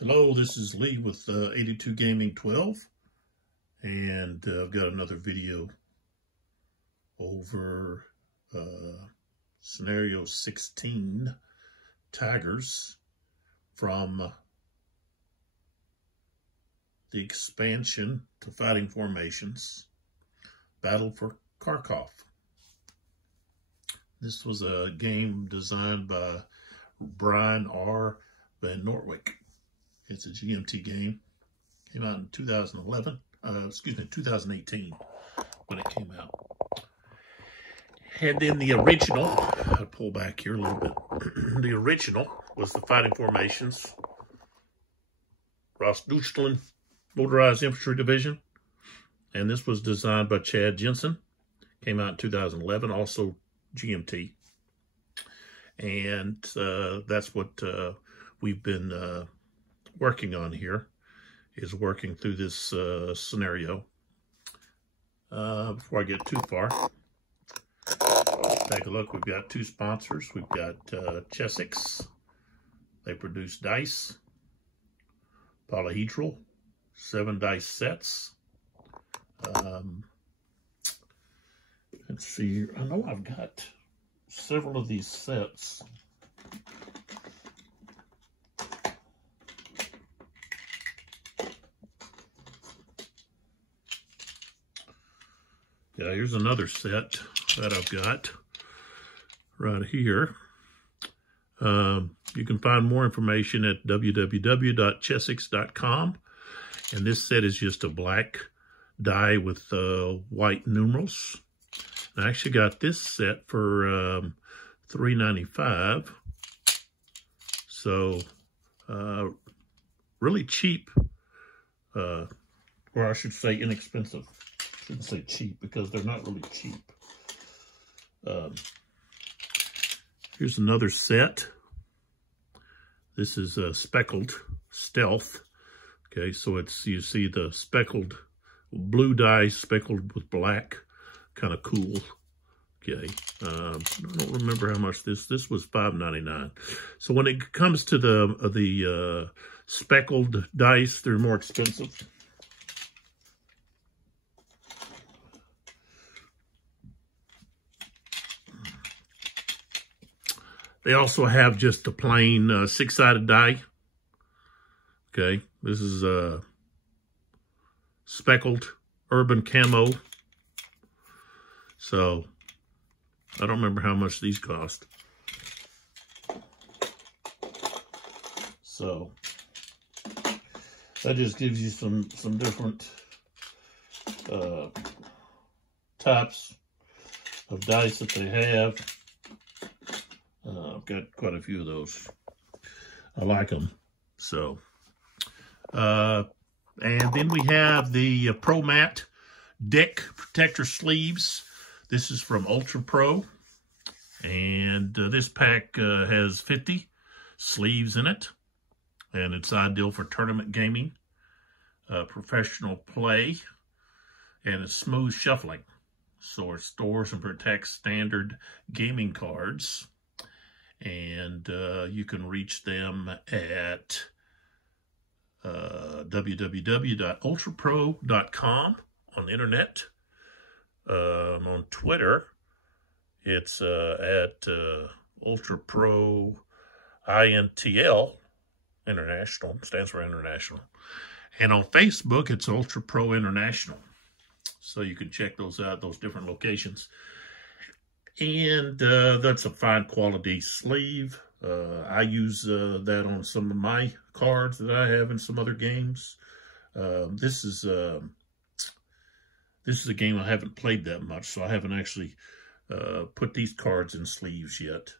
Hello, this is Lee with 82 Gaming 12, and I've got another video over scenario 16, Tigers, from the expansion to Fighting Formations, Battle for Kharkov. This was a game designed by Bryan VanNortwick. It's a GMT game. Came out in 2018 when it came out. And then the original, I'll pull back here a little bit. The original was the Fighting Formations, Grossdeutschland Motorized Infantry Division. And this was designed by Jensen. Came out in 2011, also GMT. And that's what we've been working on here, is working through this scenario. Before I get too far, take a look. We've got two sponsors. We've got scen. They produce dice, polyhedral, 7 dice sets. Let's see, I know I've got several of these sets. Yeah, here's another set that I've got right here. You can find more information at www.scen.com. And this set is just a black die with white numerals. I actually got this set for $3.95. So really cheap, or I should say inexpensive. I shouldn't say cheap because they're not really cheap. Here's another set. This is a speckled stealth. Okay, so it's, you see the speckled blue dice speckled with black, kind of cool. Okay, I don't remember how much this was $5.99. So when it comes to the speckled dice, they're more expensive. They also have just the plain 6-sided die. Okay, this is speckled urban camo. So I don't remember how much these cost. So that just gives you some different types of dice that they have. I've got quite a few of those. I like them. So, and then we have the Pro Mat deck protector sleeves. This is from Ultra Pro, and this pack has 50 sleeves in it, and it's ideal for tournament gaming, professional play, and it's smooth shuffling. So it stores and protects standard gaming cards. And you can reach them at www.ultrapro.com on the internet. On Twitter, it's at UltraPro INTL, International, stands for International. And on Facebook, it's Ultra Pro International. So you can check those out, those different locations. And that's a fine quality sleeve. I use that on some of my cards that I have in some other games. This is a game I haven't played that much, so I haven't actually put these cards in sleeves yet.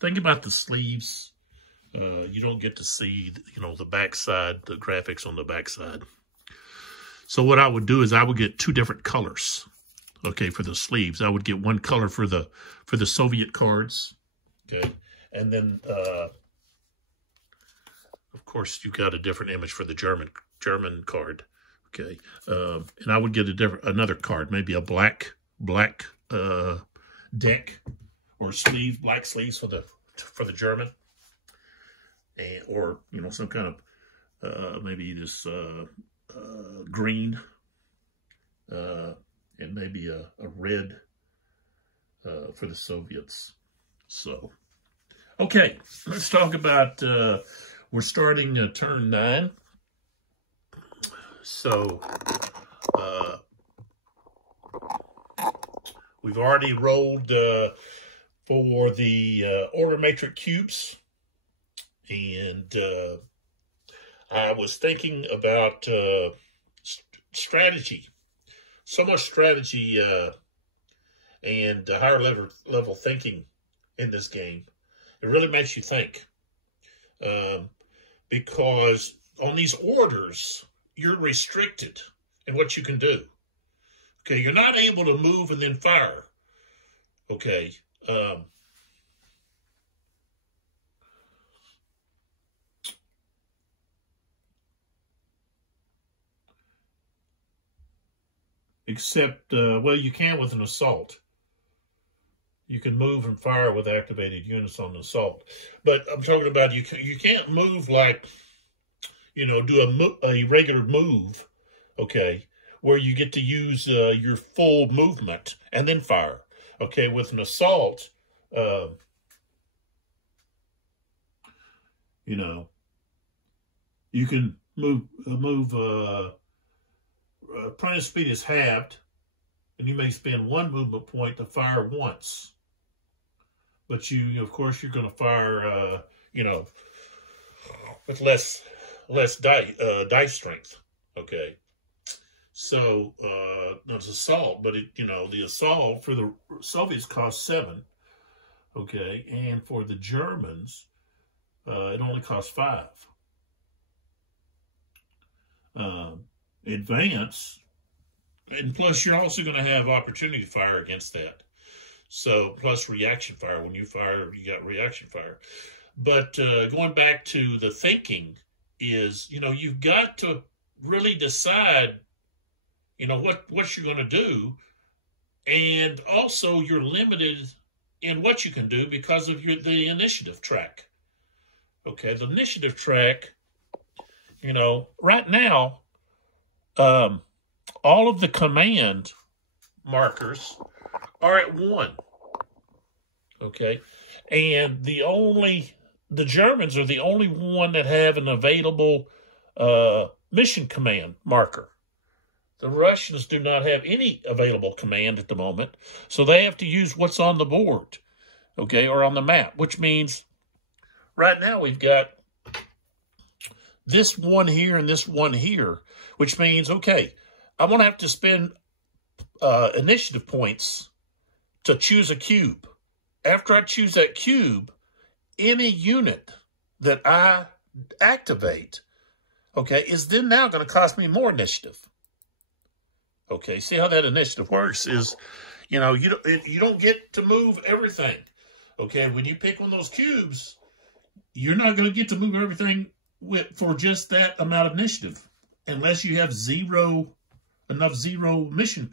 Think about the sleeves. You don't get to see, the backside, the graphics on the backside. So what I would do is I would get 2 different colors. Okay, for the sleeves, I would get one color for the Soviet cards. Okay, and then of course you got a different image for the German card. Okay, and I would get another card, maybe a black deck or sleeve, black sleeves for the German. and, or, you know, some kind of, maybe this green, and maybe a red for the Soviets. So, okay, let's talk about, we're starting turn 9. So, we've already rolled for the order matrix cubes, and I was thinking about strategy. So much strategy and higher level thinking in this game. It really makes you think, because on these orders, you're restricted in what you can do. Okay, you're not able to move and then fire. Okay. Except, well, you can with an assault. You can move and fire with activated units on the assault. But I'm talking about you can't move like, you know, do a regular move, okay, where you get to use your full movement and then fire. Okay, with an assault, you know, you can move apprentice speed is halved, and you may spend 1 movement point to fire once. But you, of course, you're going to fire, you know, with less dice strength. Okay. So, it's assault, but it, you know, the assault for the Soviets cost 7. Okay. And for the Germans, it only costs 5. Advance, and plus you're also going to have opportunity fire against that. So, plus reaction fire. When you fire, you got reaction fire. But going back to the thinking is, you know, you've got to really decide, you know, what you're going to do. And also you're limited in what you can do because of the initiative track. Okay, the initiative track, you know, right now, all of the command markers are at 1. Okay. And the Germans are the only one that have an available mission command marker. The Russians do not have any available command at the moment, so they have to use what's on the board, okay, or on the map, which means right now we've got this one here and this one here, which means, okay, I'm going to have to spend initiative points to choose a cube. After I choose that cube, any unit that I activate, okay, is then now going to cost me more initiative. Okay, see how that initiative works is, you know, you don't get to move everything. Okay, when you pick one of those cubes, you're not going to get to move everything for just that amount of initiative, unless you have enough zero mission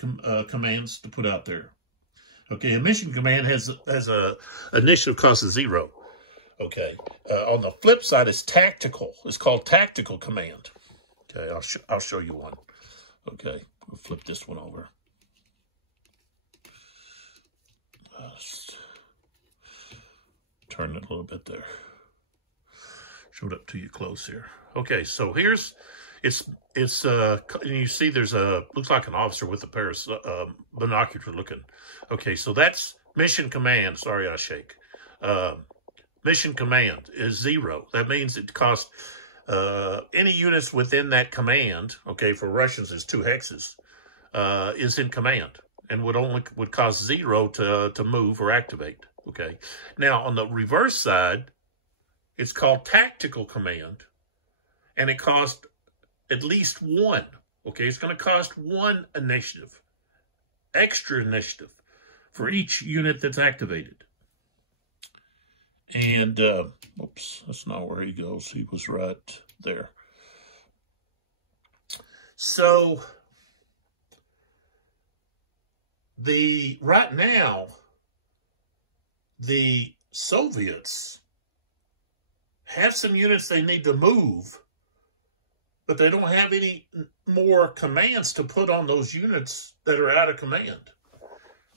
commands to put out there. Okay, a mission command has a initiative cost of 0. Okay, on the flip side, it's tactical. It's called tactical command. Okay, I'll show you one. Okay, we'll flip this one over. Turn it a little bit there. Showed up to you close here. Okay, so here's you see there's looks like an officer with a pair of binoculars looking. Okay, so that's mission command. Sorry, I shake. Mission command is 0. That means it costs any units within that command. Okay, for Russians is 2 hexes. Is in command and would cost 0 to move or activate. Okay, now on the reverse side, it's called tactical command, and it costs at least 1. Okay, it's going to cost 1 initiative, extra initiative, for each unit that's activated. And, oops, that's not where he goes. He was right there. So, right now, the Soviets have some units they need to move, but they don't have any more commands to put on those units that are out of command.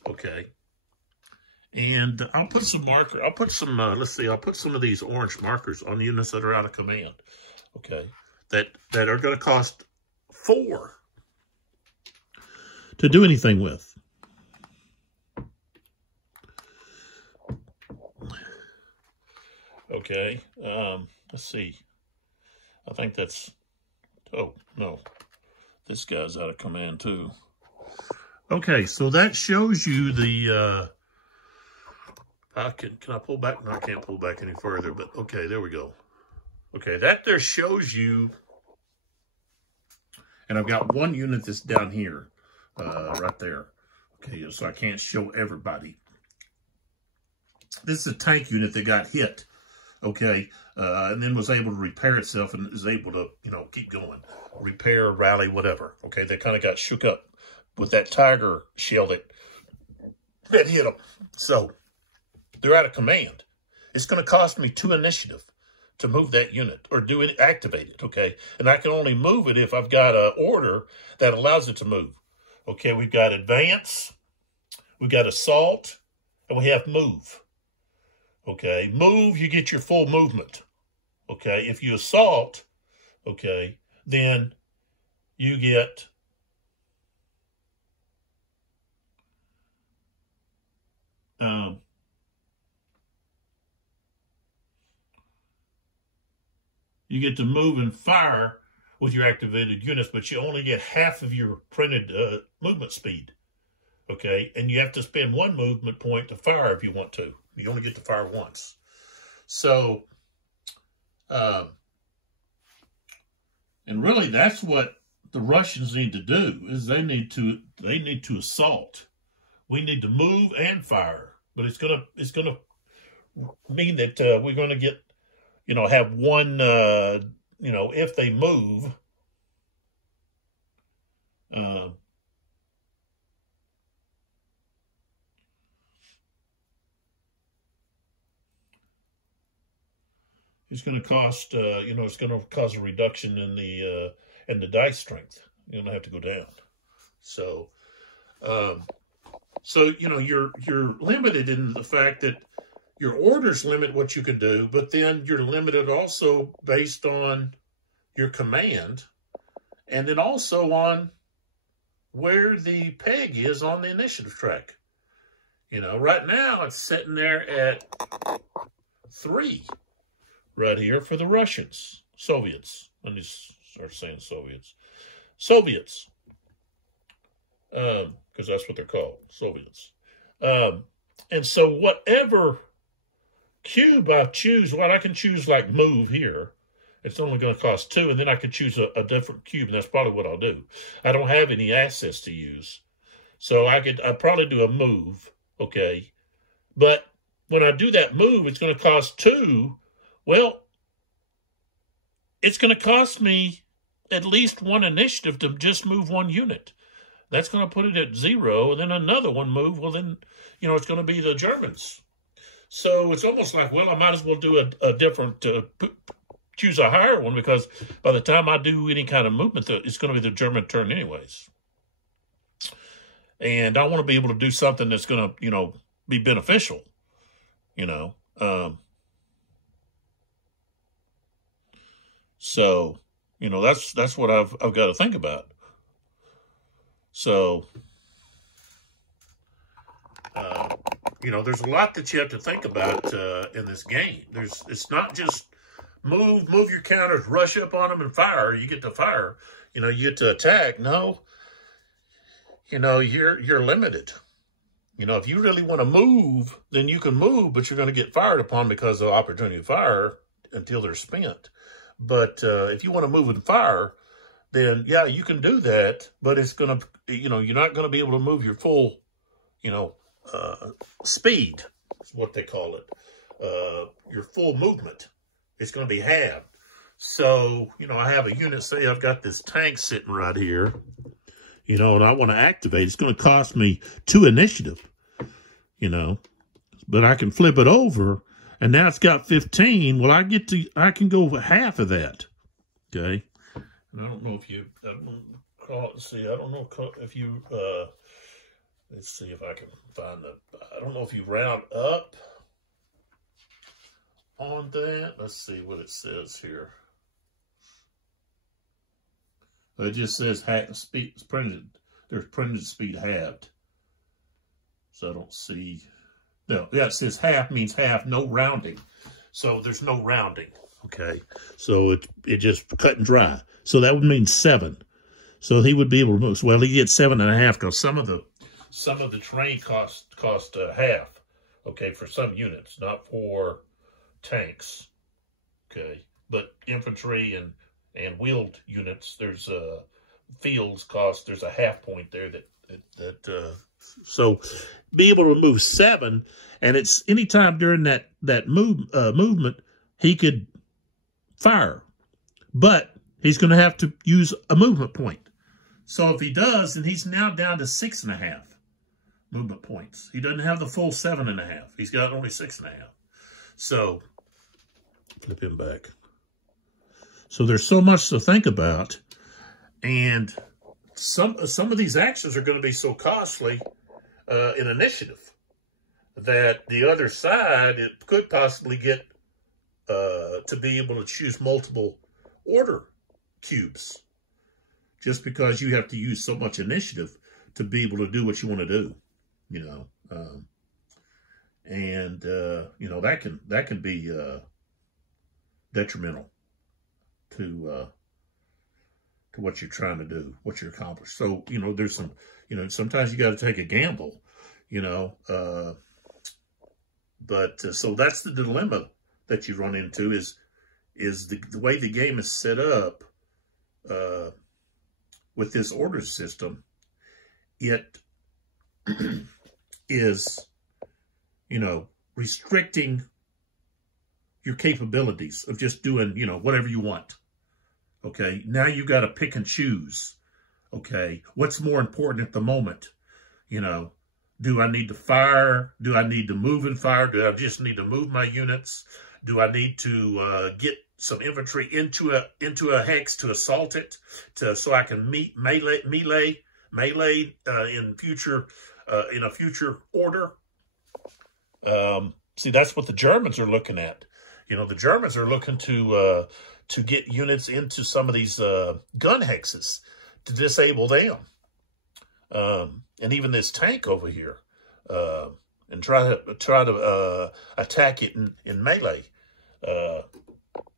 Okay. And I'll put some marker. I'll put some, let's see, I'll put some of these orange markers on units that are out of command. Okay. That are going to cost 4 to do anything with. Okay. Let's see. I think that's, oh, no. This guy's out of command too. Okay, so that shows you the, can I pull back? No, I can't pull back any further, but okay, there we go. Okay, that there shows you, and I've got one unit that's down here, right there. Okay, so I can't show everybody. This is a tank unit that got hit, okay, and then was able to repair itself and is able to, you know, keep going. Repair, rally, whatever. Okay, they kind of got shook up with that tiger shell that hit them. So they're out of command. It's going to cost me 2 initiative to move that unit or do it, activate it, okay? And I can only move it if I've got an order that allows it to move. Okay, we've got advance, we've got assault, and we have move. Okay, move, you get your full movement. Okay, if you assault, okay, then you get to move and fire with your activated units, but you only get half of your printed movement speed. Okay, and you have to spend 1 movement point to fire if you want to. You only get to fire once. So, and really that's what the Russians need to do, is they need to assault. We need to move and fire, but it's gonna mean that we're gonna get, you know, have one, you know, if they move, it's going to cost, you know, it's going to cause a reduction in the dice strength. You're going to have to go down. So, you know, you're limited in the fact that your orders limit what you can do, but then you're limited also based on your command, and then also on where the peg is on the initiative track. You know, right now it's sitting there at 3. Right here for the Russians, Soviets. Let me start saying Soviets. Soviets, because that's what they're called, Soviets. And so whatever cube I choose, well, I can choose like move here. It's only going to cost 2, and then I can choose a different cube, and that's probably what I'll do. I don't have any assets to use, so I'd probably do a move, okay? But when I do that move, it's going to cost 2. Well, it's going to cost me at least 1 initiative to just move 1 unit. That's going to put it at 0, and then another one move. Well, then, you know, it's going to be the Germans. So it's almost like, well, I might as well do a different, choose a higher one, because by the time I do any kind of movement, it's going to be the German turn anyways. And I want to be able to do something that's going to, you know, be beneficial, you know. So, you know, that's what I've got to think about. So, you know, there's a lot that you have to think about in this game. It's not just move your counters, rush up on them and fire. You get to fire. You know, you get to attack. No, you know, you're limited. You know, if you really want to move, then you can move, but you're going to get fired upon because of opportunity to fire until they're spent. But if you want to move and fire, then, yeah, you can do that. But it's going to, you know, you're not going to be able to move your full, you know, speed is what they call it. Your full movement. It's going to be halved. So, you know, I have a unit, say I've got this tank sitting right here, you know, and I want to activate. It's going to cost me 2 initiative, you know. But I can flip it over And now it's got 15. Well, I can go for half of that. Okay. And I don't know if you, I don't know, see, I don't know if you, let's see if I can find I don't know if you round up on that. Let's see what it says here. It just says speed, it's printed, there's printed speed halved. So I don't see, no, yeah, it says half means half, no rounding. So there's no rounding, okay? So it just cut and dry. So that would mean 7. So he would be able to move. Well, he gets 7.5 because some of the terrain cost half, okay, for some units, not for tanks, okay? But infantry and wheeled units, there's fields cost, there's a half point there so be able to move 7, and it's anytime during that movement he could fire, but he's going to have to use a movement point. So if he does, then he's now down to 6.5 movement points. He doesn't have the full 7.5. He's got only 6.5. So flip him back. So there's so much to think about, and some of these actions are going to be so costly in initiative that the other side, it could possibly get to be able to choose multiple order cubes, just because you have to use so much initiative to be able to do what you want to do, you know, you know, that can be detrimental to what you're trying to do, what you accomplish. So, you know, there's some, you know, sometimes you got to take a gamble, you know, so that's the dilemma that you run into is the way the game is set up with this order system. It is, you know, restricting your capabilities of just doing, you know, whatever you want. Okay, now you got to pick and choose. Okay, what's more important at the moment? You know, do I need to fire? Do I need to move and fire? Do I just need to move my units? Do I need to get some infantry into a hex to assault it, so I can melee in a future order? See, that's what the Germans are looking at. You know, the Germans are looking to get units into some of these gun hexes to disable them, and even this tank over here, and try to attack it in melee.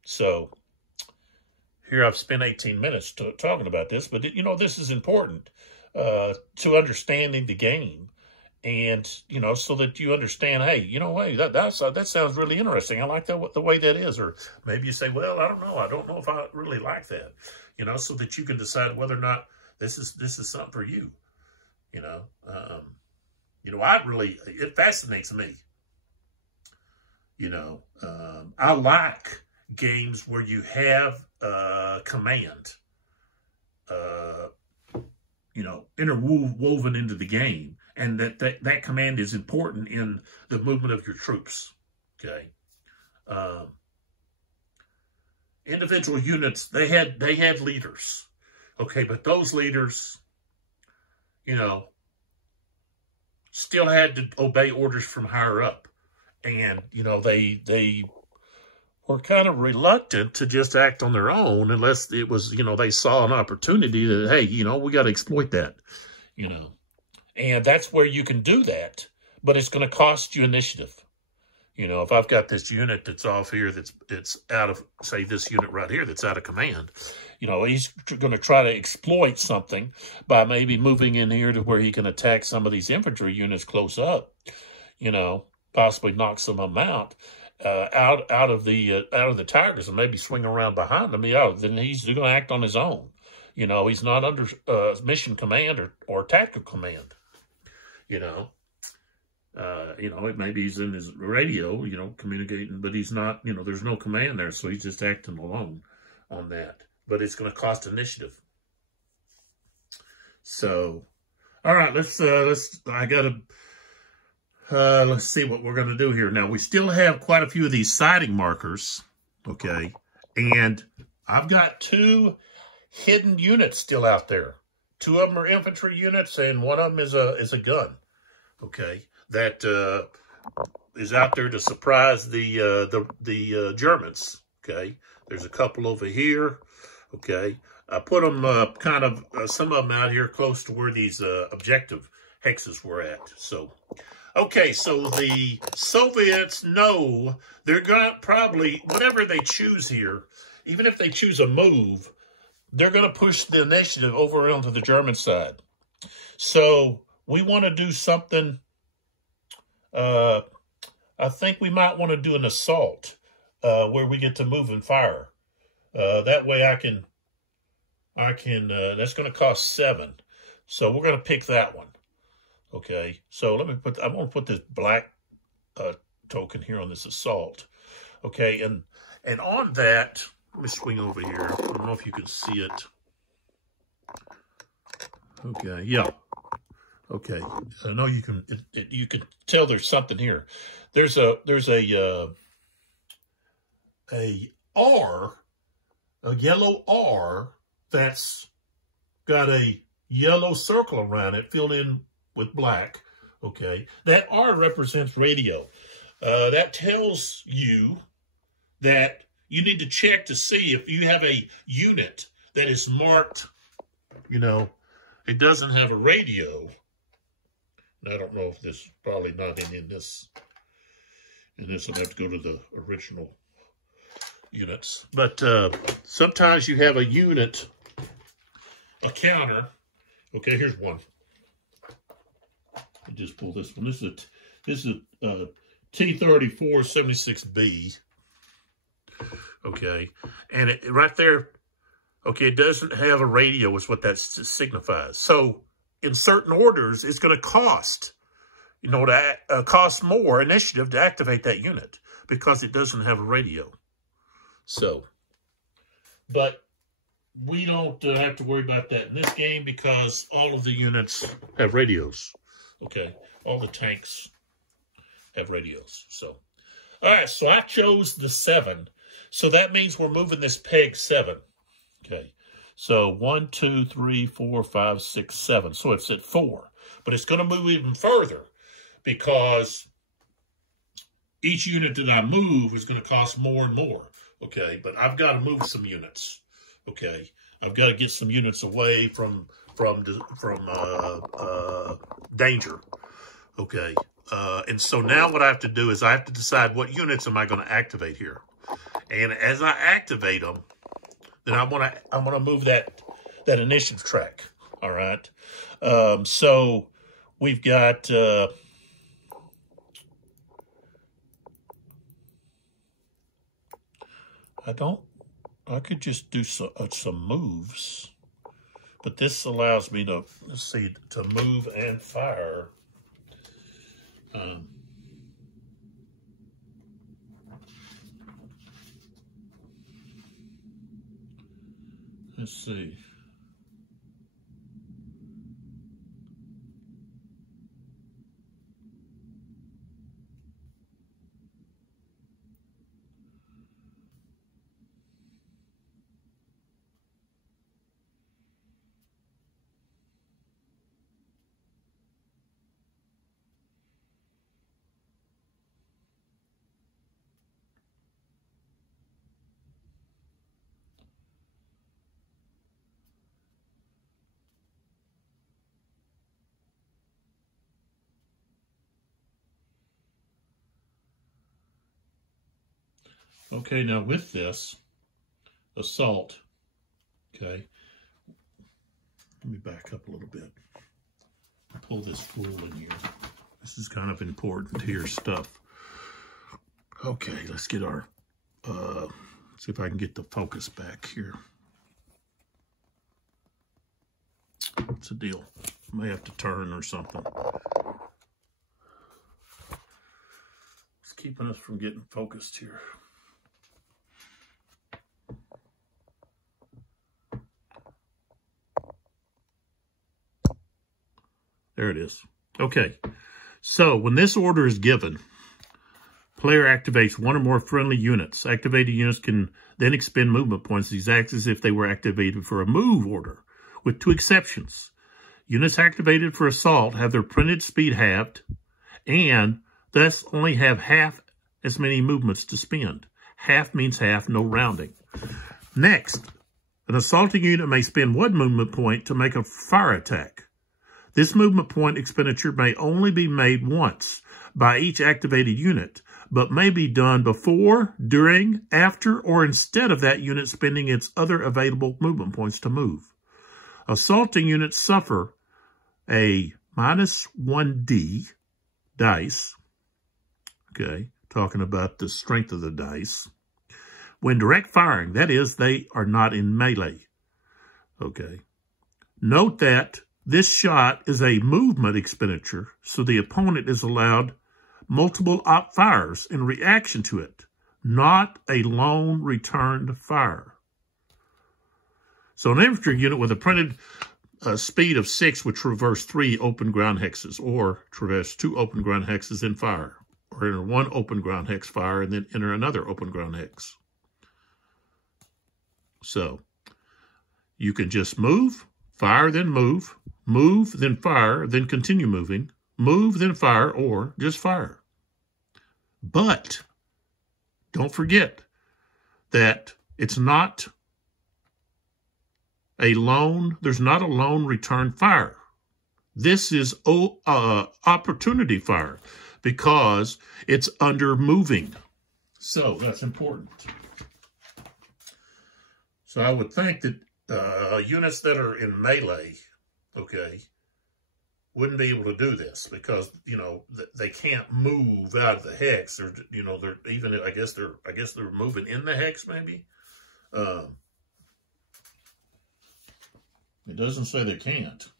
So here I've spent 18 minutes talking about this, but you know, this is important to understanding the game. And, you know, so that you understand, hey, you know, hey, that sounds really interesting. I like the way that is. Or maybe you say, well, I don't know. I don't know if I really like that. You know, so that you can decide whether or not this is something for you. You know, it fascinates me. You know, I like games where you have command, you know, interwoven into the game. And that command is important in the movement of your troops, okay? Individual units, they had leaders, okay? But those leaders, you know, still had to obey orders from higher up. And, you know, they were kind of reluctant to just act on their own unless it was, you know, they saw an opportunity that, hey, you know, we got to exploit that, you know. And that's where you can do that, but it's going to cost you initiative. You know, if I've got this unit that's off here, it's out of, say, this unit right here that's out of command, you know, he's going to try to exploit something by maybe moving in here to where he can attack some of these infantry units close up, you know, possibly knock some of them out of the Tigers and maybe swing around behind them. Yeah, then he's going to act on his own. You know, he's not under mission command or tactical command. You know, maybe he's in his radio, you know, communicating, but he's not, you know, there's no command there, so he's just acting alone on that. But it's going to cost initiative. So, all right, let's, I got to Let's see what we're going to do here. Now, we still have quite a few of these siding markers, okay? And I've got 2 hidden units still out there. 2 of them are infantry units, and one of them is a gun, okay? That is out there to surprise the Germans, okay? There's a couple over here, okay? I put them some of them out here close to where these objective hexes were at. So, okay, so the Soviets know they're going to probably, whatever they choose here, even if they choose a move, they're going to push the initiative over onto the German side. So we want to do something, I think we might want to do an assault where we get to move and fire. That way I can, that's going to cost 7. So we're going to pick that one. Okay, so let me put, I want to put this black token here on this assault. Okay, and on that, let me swing over here. I don't know if you can see it. Okay, yeah. Okay, I know you can. You can tell there's something here. There's a R, a yellow R that's got a yellow circle around it, filled in with black. Okay, that R represents radio. That tells you that you need to check to see if you have a unit that is marked, you know, it doesn't have a radio. And I don't know if this, probably not in this. And this will have to go to the original units. But sometimes you have a unit, a counter. Okay, here's one. I just pull this one. This is a T-34-76B. Okay, and it, right there, okay, it doesn't have a radio is what that signifies. So in certain orders, it's going to cost, you know, to cost more initiative to activate that unit because it doesn't have a radio. So, but we don't have to worry about that in this game because all of the units have radios. Okay, all the tanks have radios. So, all right, so I chose the 7. So that means we're moving this peg 7. Okay, so 1, 2, 3, 4, 5, 6, 7. So it's at 4. But it's going to move even further because each unit that I move is going to cost more and more. Okay, but I've got to move some units. Okay, I've got to get some units away from danger. Okay, and so now what I have to do is I have to decide what units am I going to activate here. And as I activate them, then I'm gonna move that initiative track. All right. So we've got I could just do some moves, but this allows me to, let's see, to move and fire. Let's see. Okay, now with this assault, okay, let me back up a little bit. Pull this tool in here. This is kind of important here stuff. Okay, let's get our, see if I can get the focus back here. What's the deal? I may have to turn or something. It's keeping us from getting focused here. There it is. Okay, So when this order is given, player activates one or more friendly units. Activated units can then expend movement points exactly as if they were activated for a move order, with 2 exceptions. Units activated for assault have their printed speed halved, and thus only have half as many movements to spend. Half means half, no rounding. Next, an assaulting unit may spend 1 movement point to make a fire attack. This movement point expenditure may only be made once by each activated unit, but may be done before, during, after, or instead of that unit spending its other available movement points to move. Assaulting units suffer a -1d dice, okay, talking about the strength of the dice, when direct firing, that is, they are not in melee, okay. Note that this shot is a movement expenditure, so the opponent is allowed multiple op fires in reaction to it, not a lone returned fire. So an infantry unit with a printed speed of 6 would traverse 3 open ground hexes, or traverse 2 open ground hexes and fire, or enter 1 open ground hex fire and then enter another open ground hex. So you can just move, fire, then move, then fire, then continue moving, move, then fire, or just fire. But don't forget that it's not a lone, there's not a lone return fire. This is opportunity fire because it's under moving. So that's important. So I would think that units that are in melee, okay, wouldn't be able to do this because, you know, they can't move out of the hex. Or, you know, they're even, I guess they're moving in the hex maybe. It doesn't say they can't.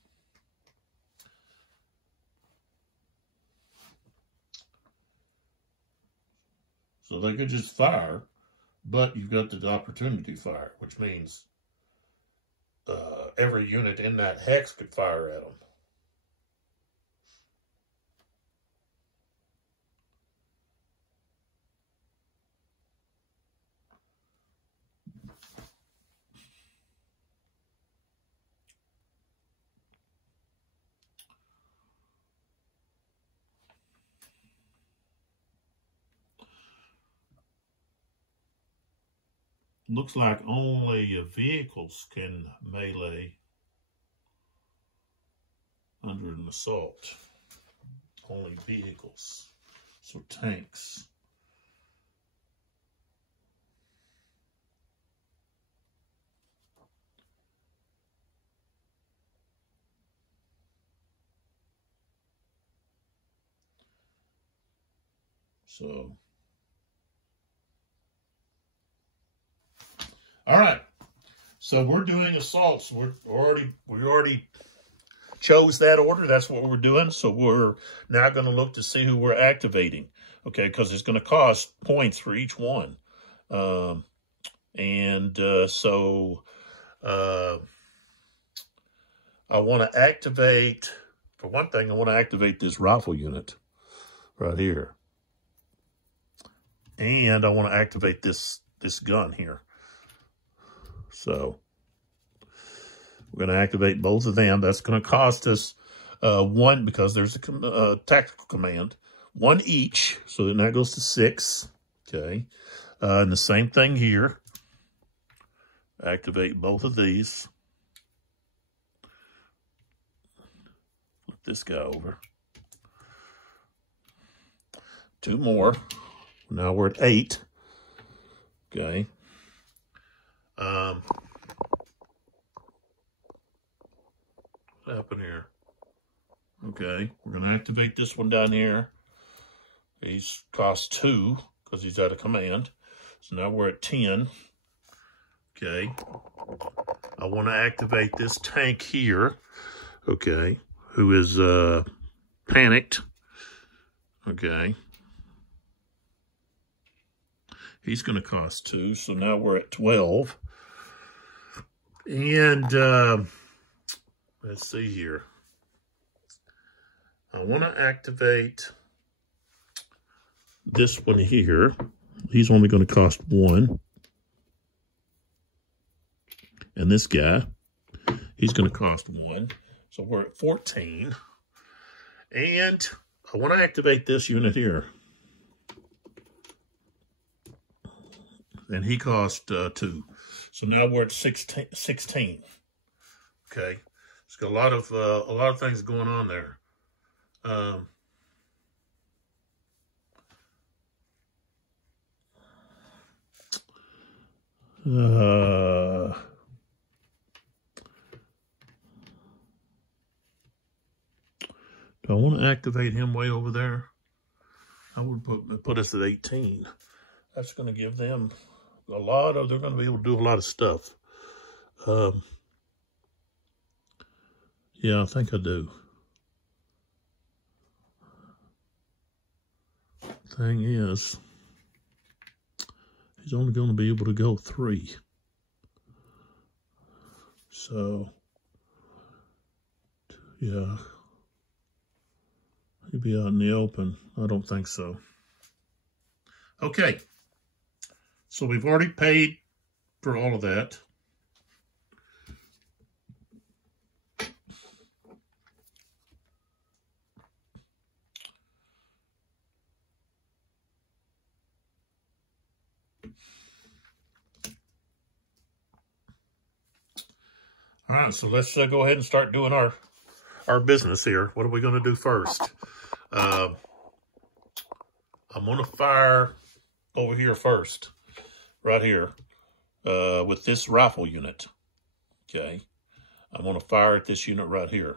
So they could just fire, but you've got the opportunity fire, which means every unit in that hex could fire at them. Looks like only vehicles can melee under an assault. Only vehicles. So tanks. So all right, so we're doing assaults. We already chose that order. That's what we're doing. So we're now going to look to see who we're activating, okay? Because it's going to cost points for each one, so I want to activate. For one thing, I want to activate this rifle unit right here, and I want to activate this gun here. So we're going to activate both of them. That's going to cost us 1 because there's a tactical command. 1 each. So then that goes to 6. Okay. And the same thing here. Activate both of these. Flip this guy over. 2 more. Now we're at 8. Okay. What happened here? Okay, we're going to activate this one down here. He's cost 2 because he's out of command. So now we're at 10. Okay. I want to activate this tank here. Okay. Who is panicked. Okay. He's going to cost 2. So now we're at 12. And let's see here. I want to activate this one here. He's only going to cost 1. And this guy, he's going to cost 1. So we're at 14. And I want to activate this unit here. And he cost 2. So now we're at 16. Okay. It's got a lot of things going on there. Do I want to activate him way over there? I would put us at 18. That's going to give them a lot of, they're going to be able to do a lot of stuff. Yeah, I think I do. Thing is, he's only going to be able to go 3. So, yeah. He'll be out in the open. I don't think so. Okay. So we've already paid for all of that. All right, so let's go ahead and start doing our business here. What are we going to do first? I'm going to fire over here first, right here, with this rifle unit. Okay, I'm going to fire at this unit right here.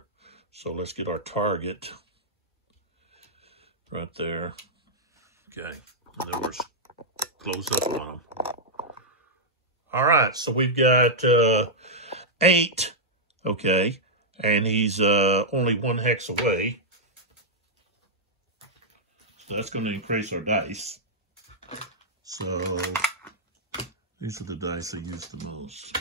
So let's get our target right there. Okay, and then we're close up on them. All right, so we've got 8, okay, and he's only 1 hex away. So that's going to increase our dice. So these are the dice I use the most.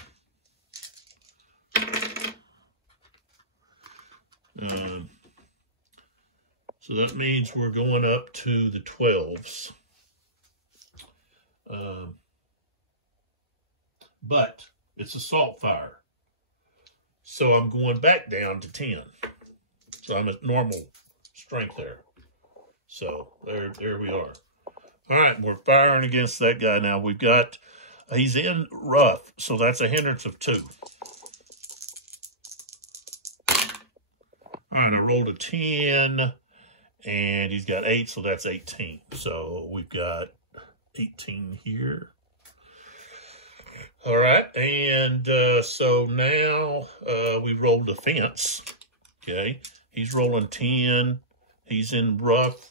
So that means we're going up to the 12s. But it's assault fire. So I'm going back down to 10. So I'm at normal strength there. So there we are. All right, we're firing against that guy now. We've got, he's in rough, so that's a hindrance of 2. All right, I rolled a 10, and he's got 8, so that's 18. So we've got 18 here. All right, and so now we rolled defense. Okay, he's rolling 10. He's in rough,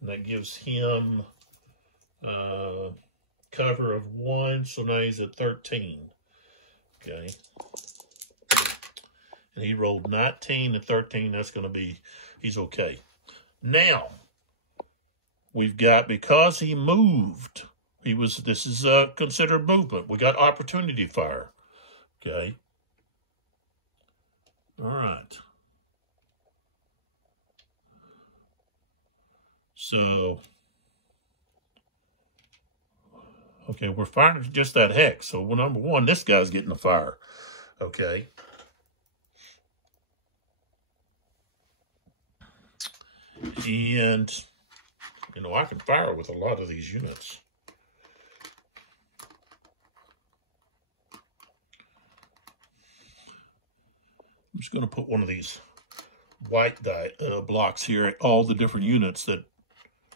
and that gives him cover of 1. So now he's at 13. Okay, and he rolled 19 and 13. That's going to be, he's okay. Now we've got, because he moved. This is considered movement. We got opportunity fire. Okay. All right. So, okay, we're firing just that hex. So, number 1, this guy's getting the fire. Okay. And, you know, I can fire with a lot of these units. I'm just going to put one of these white blocks here at all the different units that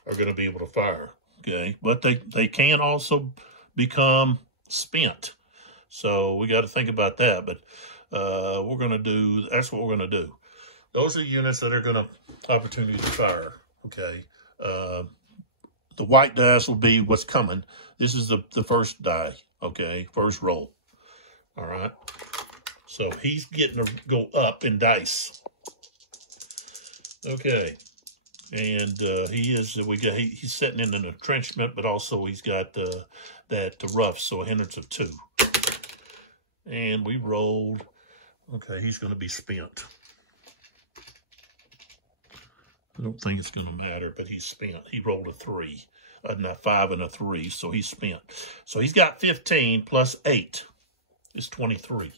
are going to be able to fire. Okay, but they can also become spent. So we got to think about that. But we're going to do, that's what we're going to do. Those are units that are going to opportunity to fire. Okay, the white dice will be what's coming. This is the first die. Okay, first roll. All right. So he's getting to go up in dice. Okay, and he's sitting in an entrenchment, but also he's got that rough, so a hindrance of 2. And we rolled. Okay, he's going to be spent. I don't think it's going to matter, but he's spent. He rolled a 3, a 5 and a 3, so he's spent. So he's got 15 plus 8 is 23.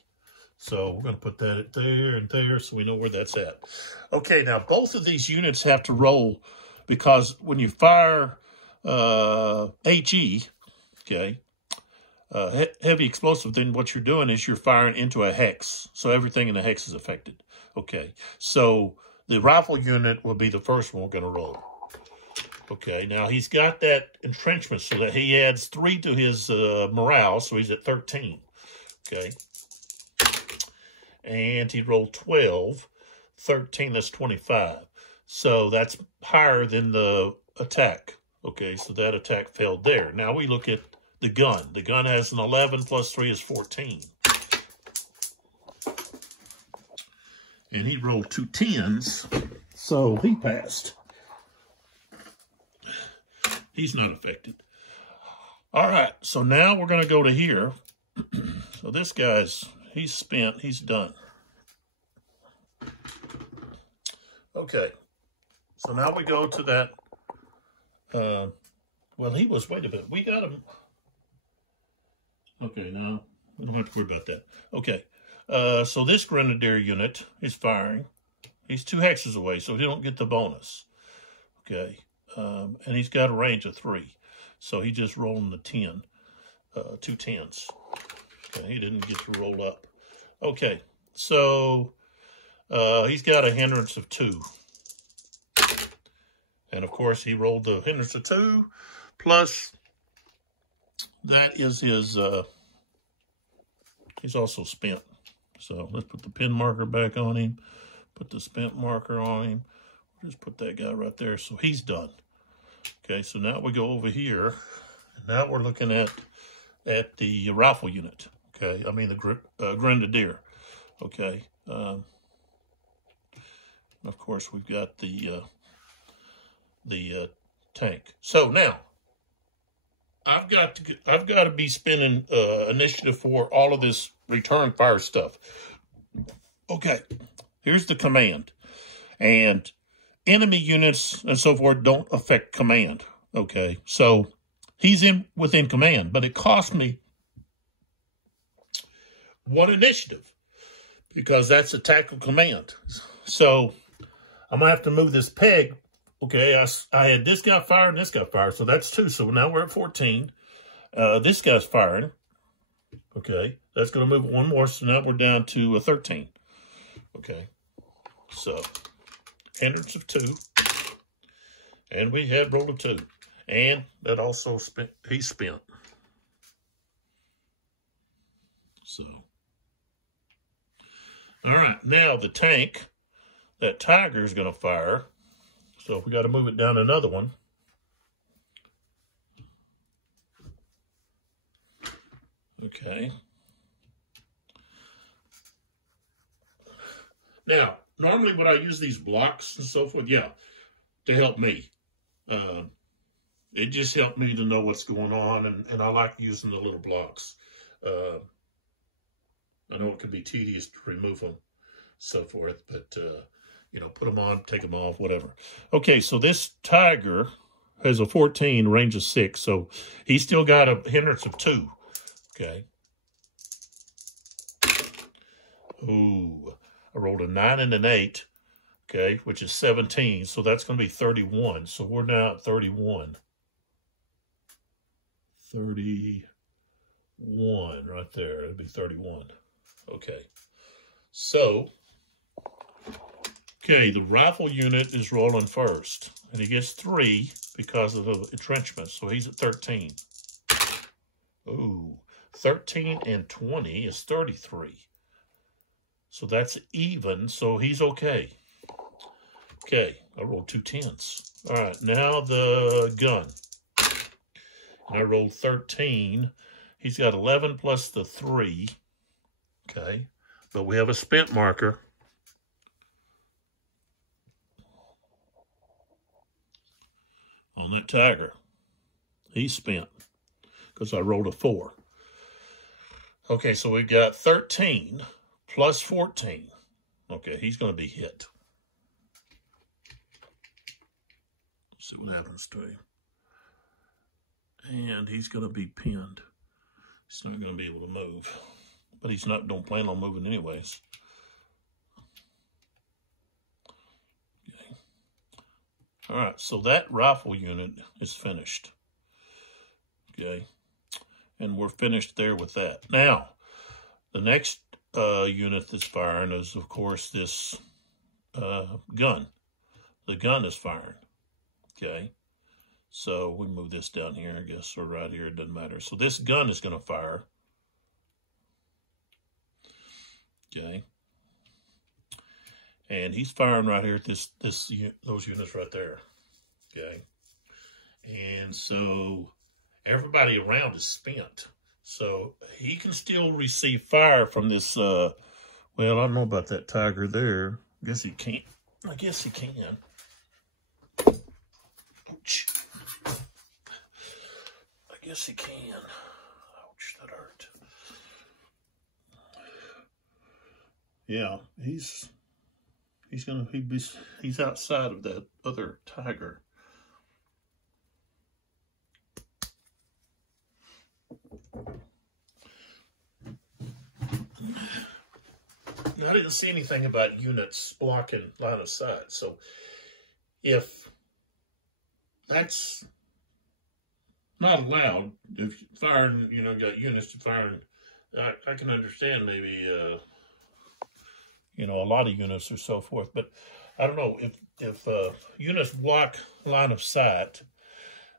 So we're going to put that there and there so we know where that's at. Okay, now both of these units have to roll because when you fire HE, okay, heavy explosive, then what you're doing is you're firing into a hex. So everything in the hex is affected. Okay, so the rifle unit will be the first one we're going to roll. Okay, now he's got that entrenchment so that he adds 3 to his morale, so he's at 13. Okay. And he rolled 12. 13, that's 25. So that's higher than the attack. Okay, so that attack failed there. Now we look at the gun. The gun has an 11 plus 3 is 14. And he rolled 2 10s, so he passed. He's not affected. All right, so now we're going to go to here. So this guy's, he's spent, he's done. Okay, so now we go to that, well, he was, wait a minute, we got him. Okay, now, we don't have to worry about that. Okay, so this grenadier unit is firing. He's 2 hexes away, so he don't get the bonus. Okay, and he's got a range of 3. So he just rolling the 10, 2 10s. Okay, he didn't get to roll up. Okay, so he's got a hindrance of 2. And of course, he rolled the hindrance of 2, plus that is his, he's also spent. So let's put the pin marker back on him, put the spent marker on him. Just put that guy right there. So he's done. Okay, so now we go over here. And now we're looking at the rifle unit. Okay, I mean the grenadier. Okay. Of course, we've got the tank. So now I've got to be spending initiative for all of this return fire stuff. Okay, here's the command, and enemy units and so forth don't affect command. Okay, so he's within command, but it cost me 1 initiative because that's a tactical command. So I'm gonna have to move this peg. Okay, I had this guy fired and this guy fired, so that's 2. So now we're at 14. This guy's firing. Okay, that's going to move 1 more, so now we're down to 13. Okay, so hindrance of 2, and we had roll of 2, and that also spent. He's spent. So, all right, now the tank, that tiger is going to fire. So we got to move it down another one. Okay. Now, normally when I use these blocks and so forth, yeah, to help me. It just helped me to know what's going on, and I like using the little blocks. I know it can be tedious to remove them, so forth, but you know, put them on, take them off, whatever. Okay, so this tiger has a 14, range of 6, so he's still got a hindrance of 2. Okay. Ooh, I rolled a 9 and an 8, okay, which is 17, so that's going to be 31. So we're now at 31. 31 right there. It'll be 31. Okay. So, okay, the rifle unit is rolling first, and he gets 3 because of the entrenchment, so he's at 13. Ooh, 13 and 20 is 33. So that's even, so he's okay. Okay, I rolled 2 10s. All right, now the gun. And I rolled 13. He's got 11 plus the 3. Okay, but we have a spent marker. On that tiger. He's spent because I rolled a 4. Okay, so we got 13 plus 14. Okay, he's going to be hit. See what happens to him. And he's going to be pinned. He's not going to be able to move. But he's not, don't plan on moving anyways. Okay. All right, so that rifle unit is finished. Okay. And we're finished there with that. Now, the next unit that's firing is, of course, this gun. The gun is firing. Okay. So we move this down here, I guess, or right here, it doesn't matter. So this gun is going to fire. Okay. And he's firing right here at those units right there. Okay. And so everybody around is spent. So he can still receive fire from this, well, I don't know about that tiger there. I guess he can't. I guess he can. Ouch. I guess he can. Ouch, that hurt. Yeah, he's outside of that other tiger. Now, I didn't see anything about units blocking line of sight. So if that's not allowed, if firing, you know, got units firing, I can understand maybe, you know, a lot of units or so forth. But I don't know, if units block line of sight,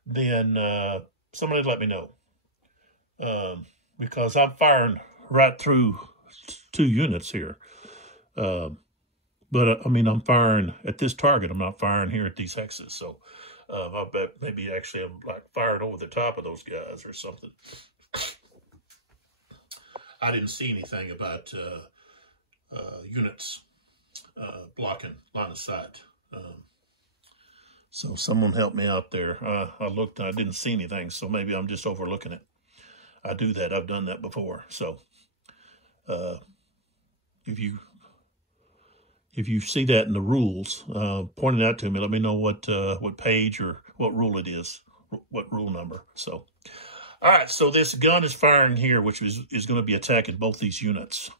then somebody let me know. Because I'm firing right through 2 units here. But I mean, I'm firing at this target. I'm not firing here at these hexes. So I bet maybe actually I'm like firing over the top of those guys or something. I didn't see anything about units blocking line of sight. So someone help me out there. I looked and I didn't see anything, so maybe I'm just overlooking it. I do that. I've done that before. So if you see that in the rules, point it out to me. Let me know what page or what rule it is, what rule number. So, all right. So this gun is firing here, which is going to be attacking both these units.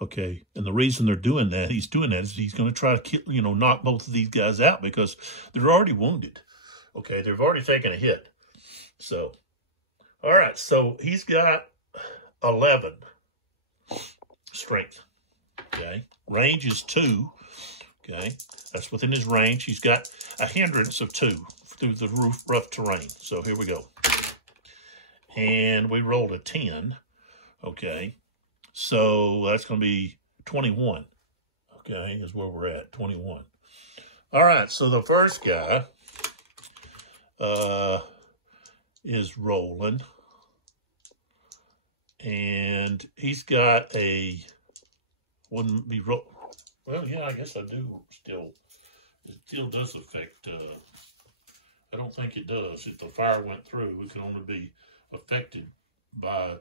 Okay, and the reason they're doing that, he's doing that, is he's going to try to kill, you know, knock both of these guys out because they're already wounded. Okay, they've already taken a hit. So, all right. So he's got 11 strength. Okay, range is 2. Okay, that's within his range. He's got a hindrance of 2 through the rough terrain. So here we go. And we rolled a 10. Okay, so that's going to be 21. Okay, is where we're at, 21. All right, so the first guy is rolling. And he's got a... Wouldn't be well, yeah, I guess I do still. It still does affect. I don't think it does. If the fire went through, it can only be affected by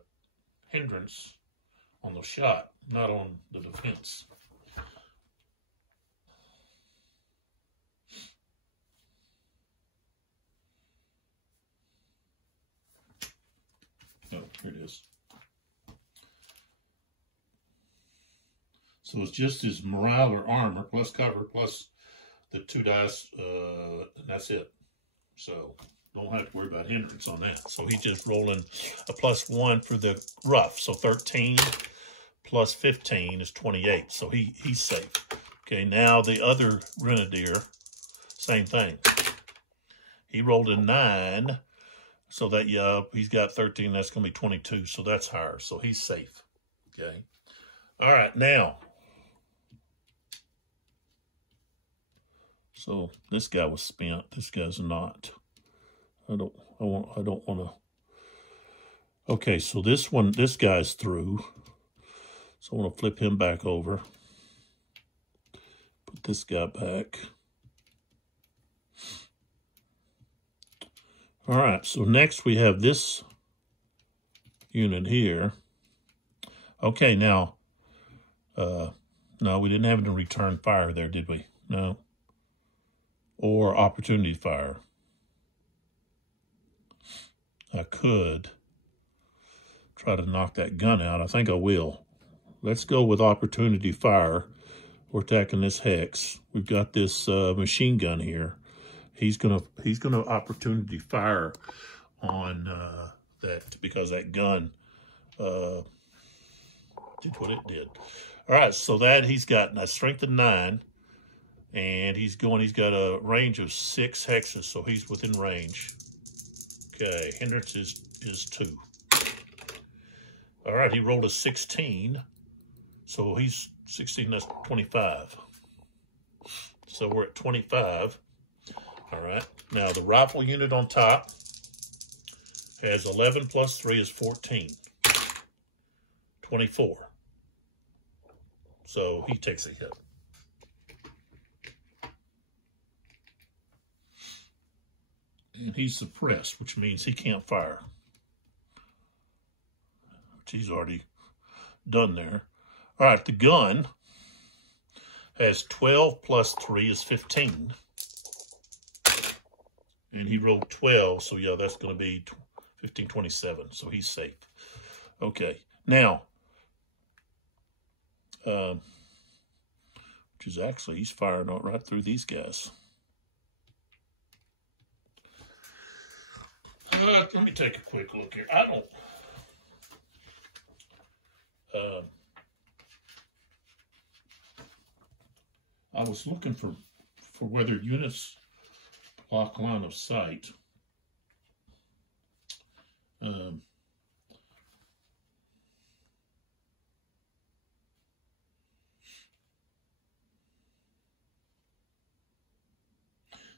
hindrance on the shot, not on the defense. Oh, here it is. So it's just his morale or armor plus cover plus the 2 dice, and that's it. So don't have to worry about hindrance on that. So he's just rolling a +1 for the rough. So 13 plus 15 is 28. So he's safe. Okay, now the other grenadier, same thing. He rolled a 9. So that, yeah, he's got 13. That's going to be 22. So that's higher. So he's safe. Okay. All right, now. So this guy was spent. This guy's not. I don't want to. Okay, so this guy's through. So I want to flip him back over. Put this guy back. All right, so next we have this unit here. Okay, now, no, we didn't have to return fire there, did we? No. or opportunity fire. I could try to knock that gun out. I think I will. Let's go with opportunity fire. We're attacking this hex. We've got this machine gun here. He's gonna opportunity fire on that, because that gun did what it did. All right, so that he's got a strength of 9, and he's got a range of 6 hexes, so he's within range. Okay, hindrance is 2. All right, he rolled a 16, so he's 16, that's 25. So we're at 25. All right, now the rifle unit on top has 11 plus 3 is 14. 24. So he takes a hit. And he's suppressed, which means he can't fire, which he's already done there. All right, the gun has 12 plus 3 is 15. And he rolled 12, so yeah, that's going to be 15, 27, so he's safe. Okay, now, which is actually, he's firing right through these guys. Let me take a quick look here. I was looking for whether units block line of sight.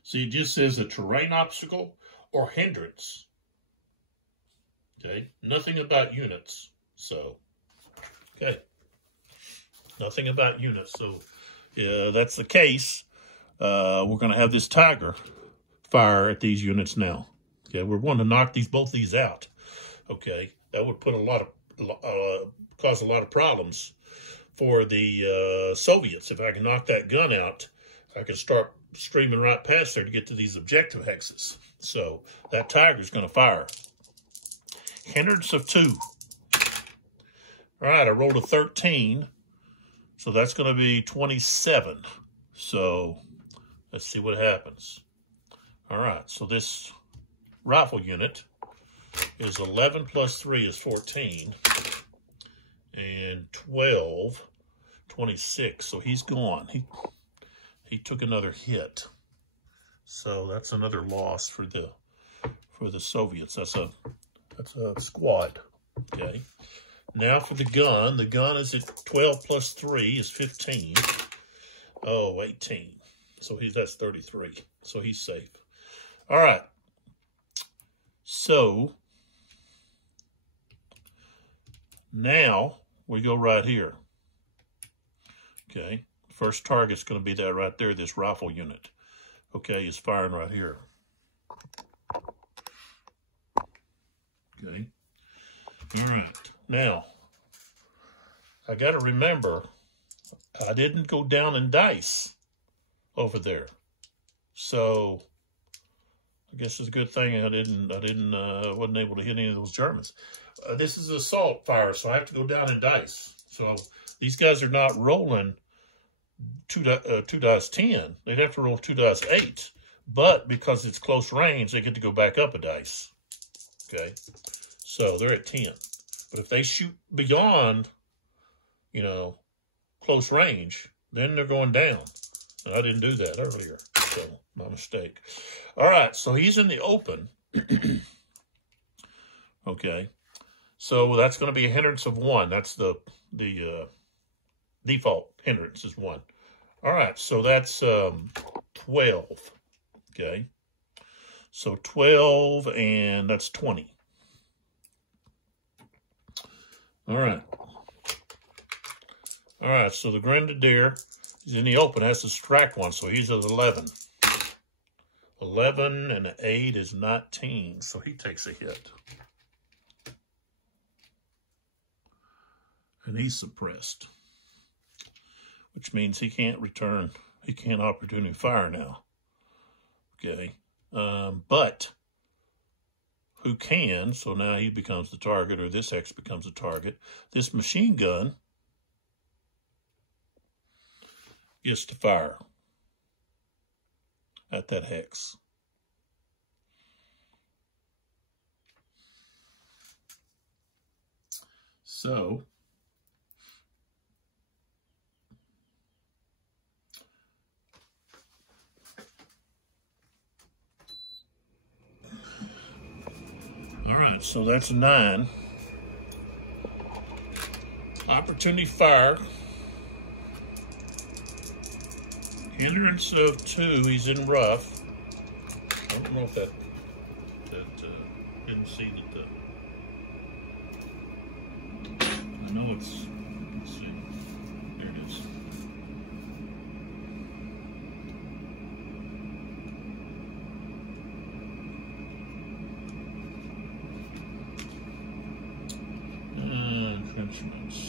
See, it just says a terrain obstacle or hindrance. Okay, nothing about units. So, okay, nothing about units. So, yeah, that's the case. We're going to have this tiger fire at these units now. Okay, we're going to knock both these out. Okay, that would put cause a lot of problems for the Soviets. If I can knock that gun out, I can start streaming right past there to get to these objective hexes. So that tiger's going to fire. Hindrance of 2. All right, I rolled a 13, so that's going to be 27. So let's see what happens. All right, so this rifle unit is 11 plus 3 is 14, and 12, 26. So he's gone. He took another hit. So that's another loss for the Soviets. That's a squad. Okay. Now for the gun. The gun is at 12 plus 3 is 15. Oh, 18. So that's 33. So he's safe. All right. So now we go right here. Okay. First target's going to be that right there, this rifle unit. Okay, is firing right here. Okay. All right. Now, I got to remember, I didn't go down in dice over there. So I guess it's a good thing I wasn't able to hit any of those Germans. This is assault fire, so I have to go down in dice. So these guys are not rolling 2 dice 10. They'd have to roll 2 dice 8. But because it's close range, they get to go back up a dice. Okay. So they're at 10. But if they shoot beyond, close range, then they're going down. And I didn't do that earlier. So my mistake. All right. So he's in the open. Okay. So that's going to be a hindrance of 1. That's the default hindrance is 1. All right, so that's 12. Okay, so 12, and that's 20. All right. All right, so the Grenadier is in the open, has to strike 1, so he's at 11. 11 and an 8 is 19, so he takes a hit. And he's suppressed, which means he can't return. He can't opportunity fire now. Okay, but who can, so now he becomes the target, or this X becomes a target. This machine gun gets to fire at that hex. So, all right, so that's a 9. Opportunity fire. Hindrance of 2, he's in rough. I don't know if that didn't see that I know it's, let's see, there it is. Entrenchments.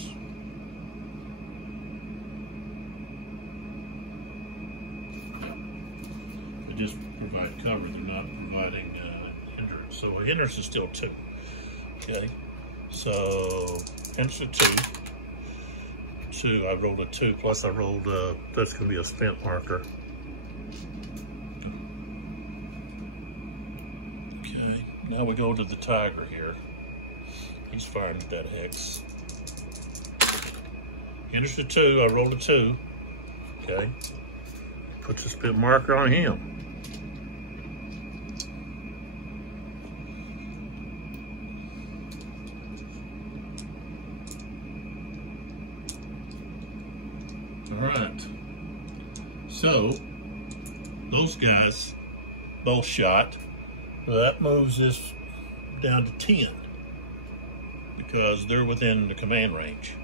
They just provide cover, they're not providing hindrance. So a hindrance is still 2. Okay, so hindrance of 2. I rolled a 2, plus I rolled, that's going to be a spent marker. Okay, now we go to the tiger here. He's firing at that hex. Hindrance of 2, I rolled a 2. Okay, puts a spent marker on him. All right, so those guys both shot. That moves this down to 10 because they're within the command range.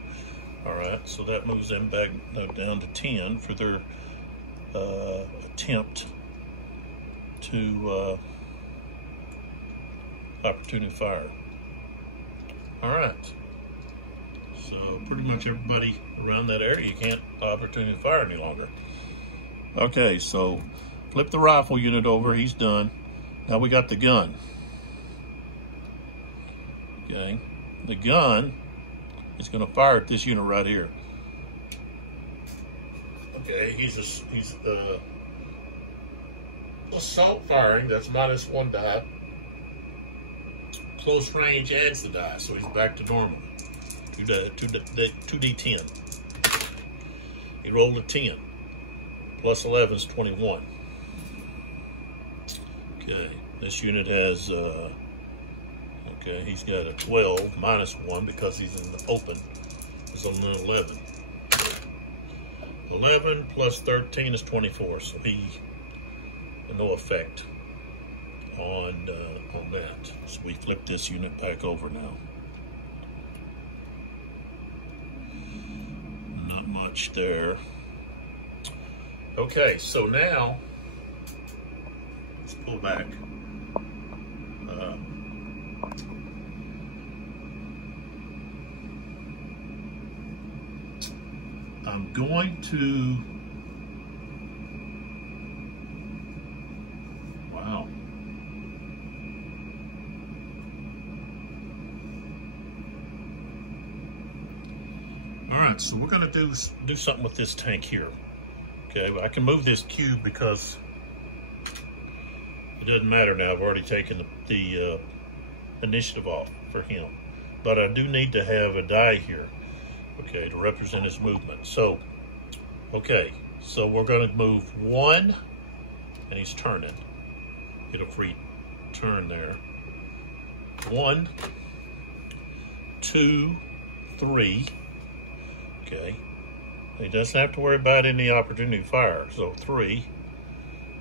All right, so that moves them back down to 10 for their attempt to opportunity fire. All right. So pretty much everybody around that area, you can't opportunity fire any longer. Okay, so flip the rifle unit over, he's done. Now we got the gun. Okay, the gun is gonna fire at this unit right here. Okay, he's assault firing, that's -1 die. Close range adds the die, so he's back to normal. 2d10. He rolled a 10. Plus 11 is 21. Okay, this unit has, okay, he's got a 12 -1 because he's in the open. It's on an 11. 11 plus 13 is 24, so he had no effect on that. So we flip this unit back over now. Not much there. Okay, so now let's pull back. I'm going to, wow. All right, so we're gonna do something with this tank here. Okay, but I can move this cube because it doesn't matter now. I've already taken the initiative off for him. But I do need to have a die here, okay, to represent his movement. So, okay, so we're gonna move 1, and he's turning. Get a free turn there. 1, 2, 3. Okay, he doesn't have to worry about any opportunity fire. So 3,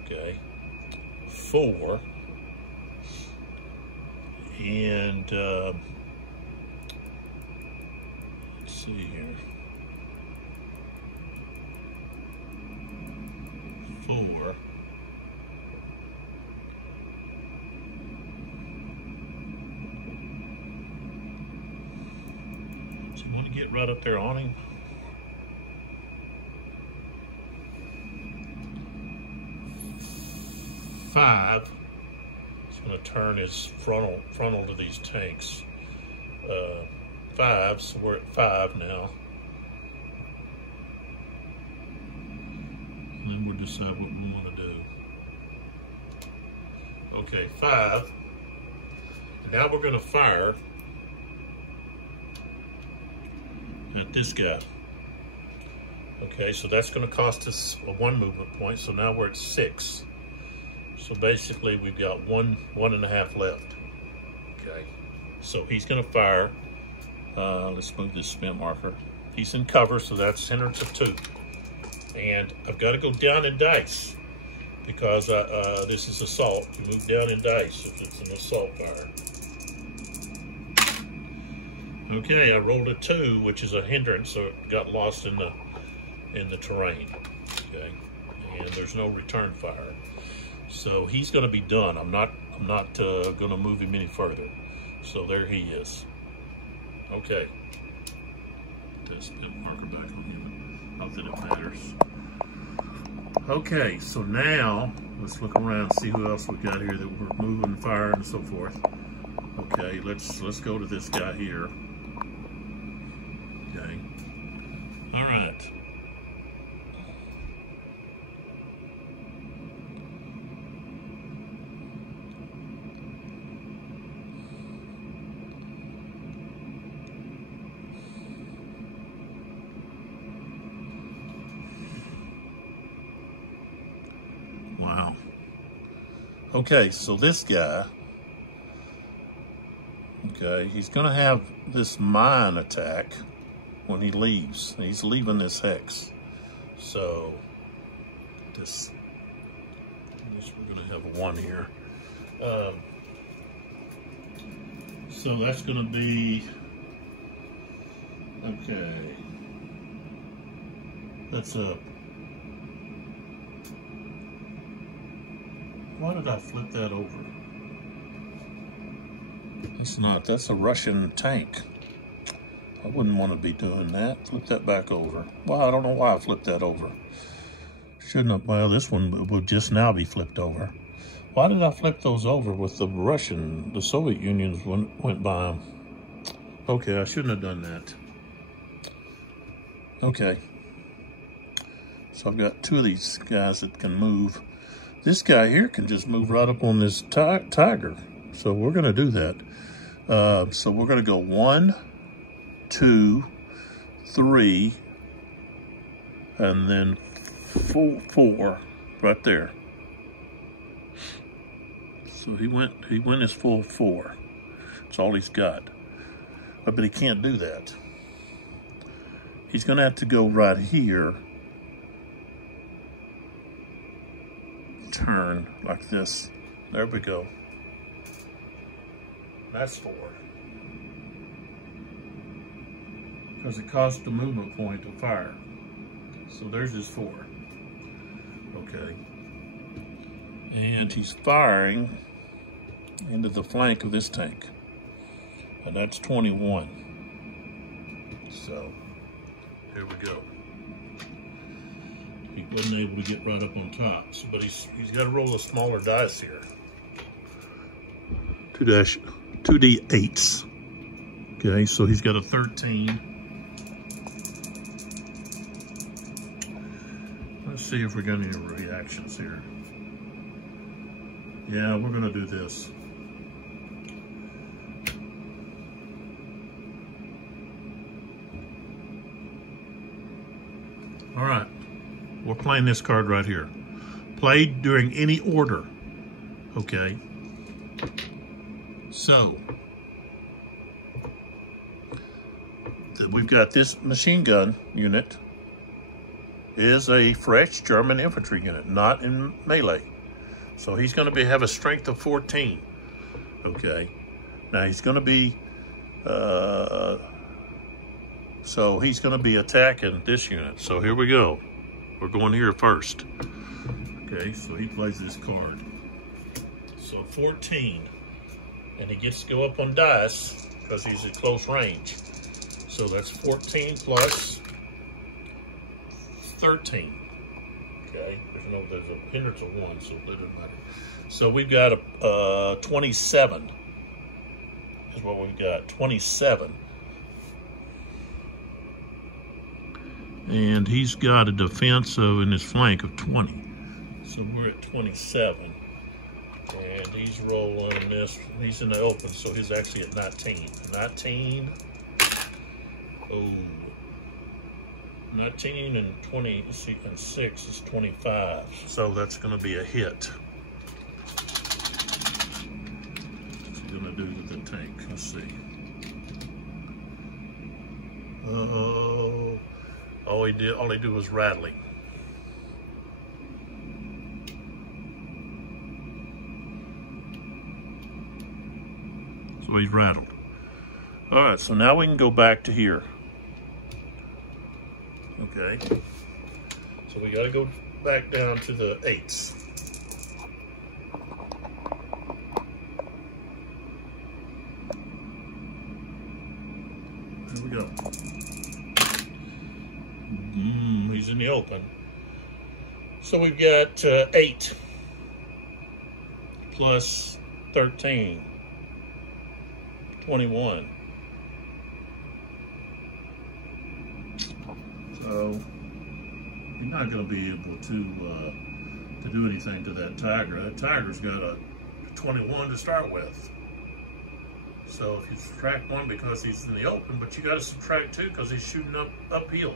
okay, 4, and let's see here, 4, so you want to get right up there on him. 5, 5. He's going to turn his frontal to these tanks. 5, so we're at 5 now. And then we'll decide what we want to do. Okay, 5. And now we're going to fire at this guy. Okay, so that's going to cost us a 1 movement point. So now we're at 6. So basically we've got one and a half left. Okay, so he's going to fire. Let's move this spin marker. He's in cover, so that's center to 2. And I've got to go down in dice because this is assault. You move down in dice if it's an assault fire. Okay, I rolled a 2, which is a hindrance, so it got lost in the terrain. Okay, and there's no return fire, so he's going to be done. I'm not going to move him any further. So there he is. Okay, put this marker back on him. Not that it matters. Okay, so now let's look around and see who else we got here that we're moving, firing, and so forth. Okay, let's go to this guy here. Okay. All right. Wow. Okay, so this guy, okay, he's going to have this mine attack when he leaves. He's leaving this hex. So this we're going to have a 1 here. So that's going to be, okay, that's a, why did I flip that over? It's not, that's a Russian tank. I wouldn't want to be doing that. Flip that back over. Well, I don't know why I flipped that over. Shouldn't have, well, this one would just now be flipped over. Why did I flip those over with the Soviet Union went by them? Okay, I shouldn't have done that. Okay. So I've got 2 of these guys that can move. This guy here can just move right up on this tiger. So we're going to do that. So we're going to go 1, 2, 3, and then 4 right there. So he went his full 4. That's all he's got. But he can't do that. He's going to have to go right here. Turn like this. There we go. That's 4. Because it costs the movement point to fire. So there's his 4. Okay. And he's firing into the flank of this tank. And that's 21. So here we go. He wasn't able to get right up on top. So, but he's got to roll a smaller dice here. 2d8s. Okay, so he's got a 13. Let's see if we got any reactions here. Yeah, we're gonna do this. All right, we're playing this card right here. Played during any order, okay? So, we've got this machine gun unit is a fresh German infantry unit, not in melee. So he's going to have a strength of 14. Okay. Now he's going to be, so he's going to be attacking this unit. So here we go. We're going here first. Okay, so he plays this card. So 14. And he gets to go up on dice because he's at close range. So that's 14 plus 13. Okay, there's a hindrance of 1, so it doesn't matter. So we've got a 27 is what we've got, 27. And he's got a defense in his flank of 20. So we're at 27. And he's rolling this. He's in the open, so he's actually at 19. 19. Oh. 19 and 20 and 6 is 25. So that's going to be a hit. What's he going to do with the tank? Let's see. Oh. All he did was rattling. So he's rattled. All right, so now we can go back to here. Okay. So we got to go back down to the 8s. There we go. He's in the open. So we've got 8 plus 13, 21. So you're not going to be able to do anything to that tiger. That tiger's got a 21 to start with. So if you subtract 1 because he's in the open, but you got to subtract 2 because he's shooting uphill.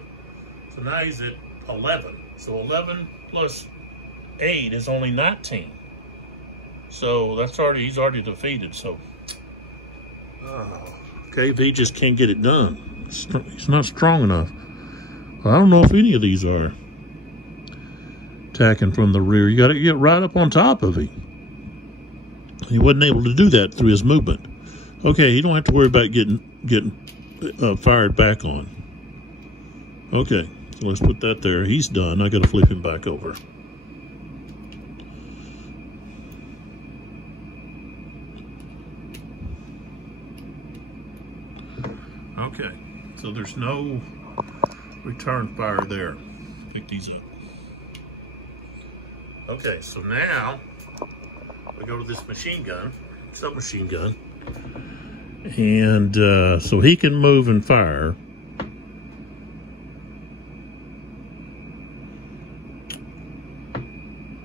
So now he's at 11. So 11 plus 8 is only 19. So he's already defeated. So okay, V just can't get it done. He's not strong enough. I don't know if any of these are attacking from the rear. You got to get right up on top of him. He wasn't able to do that through his movement. Okay, you don't have to worry about getting fired back on. Okay, so let's put that there. He's done. I got to flip him back over. Okay, so there's no return fire there. Pick these up. Okay, so now we go to this machine gun, submachine gun, and so he can move and fire.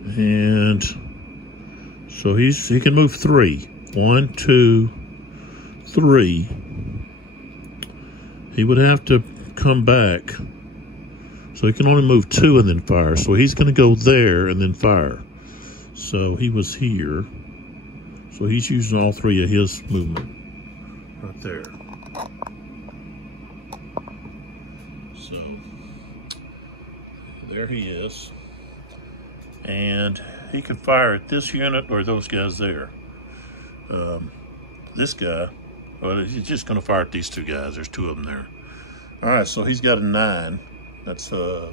And so he can move 3. 1, 2, 3. He would have to come back. So he can only move 2 and then fire. So he's going to go there and then fire. So he was here. So he's using all 3 of his movement right there. So there he is. And he could fire at this unit or those guys there. This guy, well, he's just going to fire at these 2 guys. There's 2 of them there. All right, so he's got a 9. That's going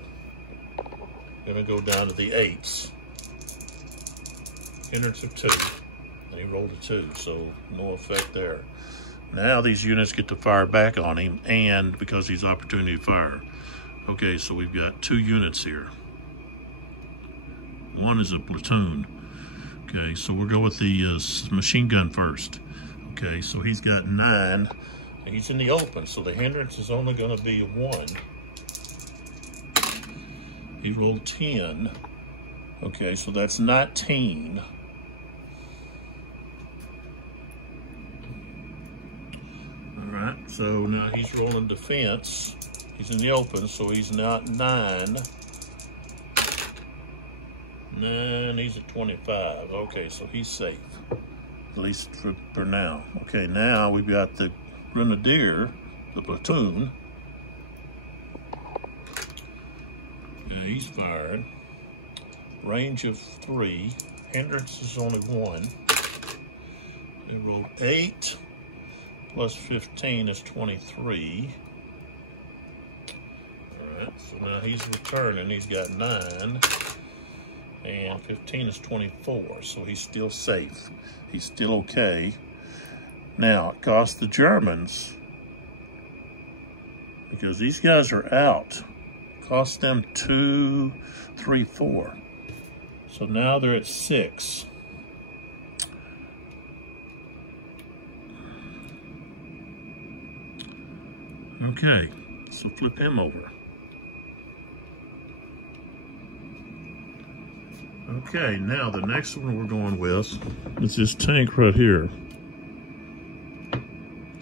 to go down to the 8s. Hindrance of 2, and he rolled a 2, so no effect there. Now these units get to fire back on him, and because he's opportunity to fire. Okay, so we've got 2 units here. 1 is a platoon. Okay, so we'll go with the machine gun first. Okay, so he's got 9. He's in the open, so the hindrance is only going to be a 1. He rolled 10. Okay, so that's 19. All right, so now he's rolling defense. He's in the open, so he's not 9. 9, he's at 25. Okay, so he's safe, at least for now. Okay, now we've got the grenadier, the platoon. Yeah, he's fired. Range of 3. Hindrance is only 1. They rolled 8 plus 15 is 23. All right, so now he's returning. He's got 9. And 15 is 24, so he's still safe. He's still okay. Now, it cost the Germans, because these guys are out, cost them 2, 3, 4. So now they're at 6. Okay, so flip him over. Okay, now the next one we're going with is this tank right here.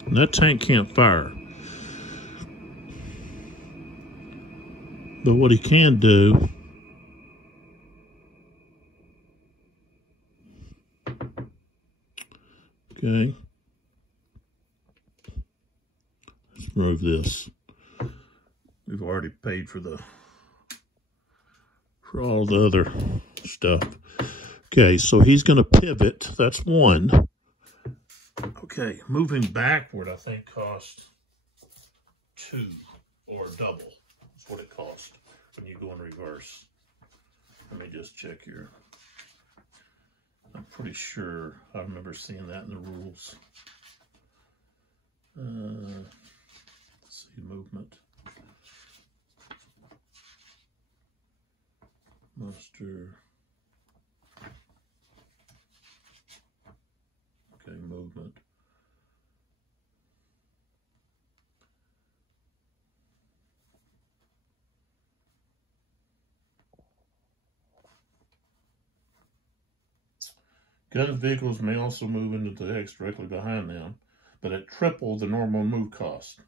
And that tank can't fire. But what he can do, okay, let's remove this. We've already paid for all the other stuff. Okay, so he's going to pivot. That's one. Okay, moving backward, I think costs 2 or double. That's what it costs when you go in reverse. Let me just check here. I'm pretty sure I remember seeing that in the rules. Let's see, movement. Muster. Okay, movement. Gun vehicles may also move into the X directly behind them, but at triple the normal move cost.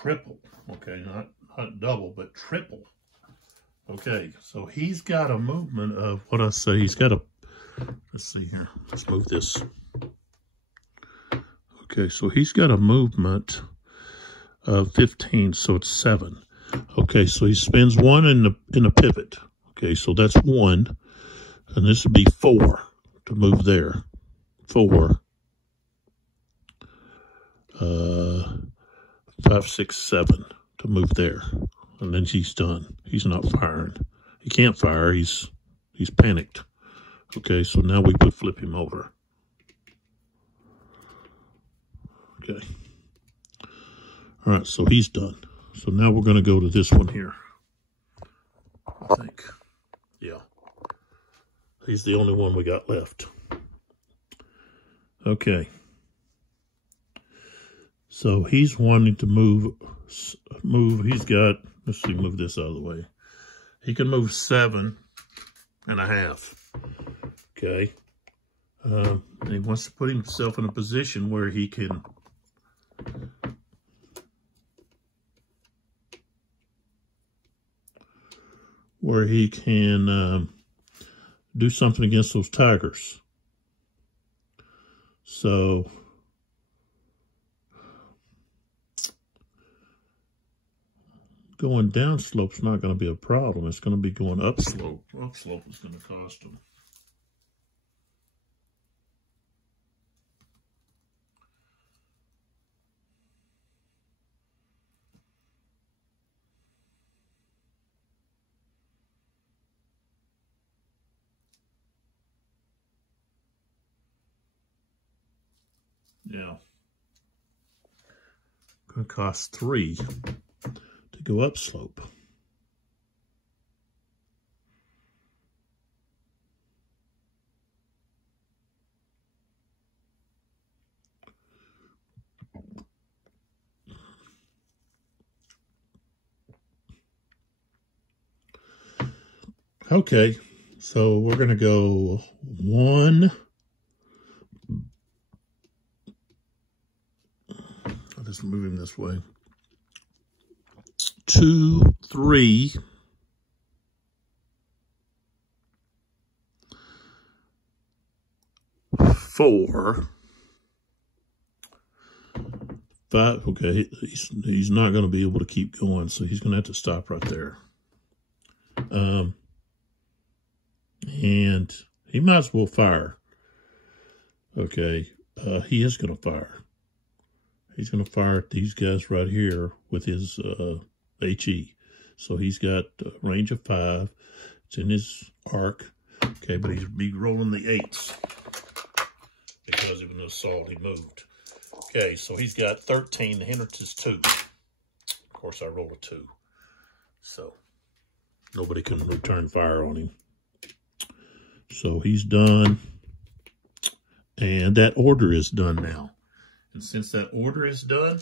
Triple, okay, not double, but triple. Okay, so he's got a movement of what I say. He's got a, let's see here. Let's move this. Okay, so he's got a movement of 15, so it's 7. Okay, so he spins 1 in the pivot. Okay, so that's 1, and this would be 4 to move there. 4. 5, 6, 7 to move there, and then he's done. He's not firing. He can't fire. He's panicked. Okay, so now we would flip him over. Okay. All right, so he's done. So now we're going to go to this one here. I think, yeah, he's the only one we got left. Okay. So he's wanting to move. He's got, let's see, move this out of the way. He can move 7.5. Okay. And he wants to put himself in a position where he can do something against those tigers. So going down slope's not going to be a problem. It's going to be going up slope. Up slope is going to cost him. Yeah. Going to cost 3 to go up slope. Okay, so we're going to go 1. I'll just move him this way. 2, 3. 4. 5. Okay, he's not going to be able to keep going, so he's going to have to stop right there. And he might as well fire. Okay, he is going to fire. He's going to fire at these guys right here with his HE. So he's got a range of 5. It's in his arc. Okay, but he's be rolling the 8s because of an assault he moved. Okay, so he's got 13. The hindrance is 2. Of course, I roll a 2. So nobody can return fire on him. So he's done. And that order is done now. And since that order is done,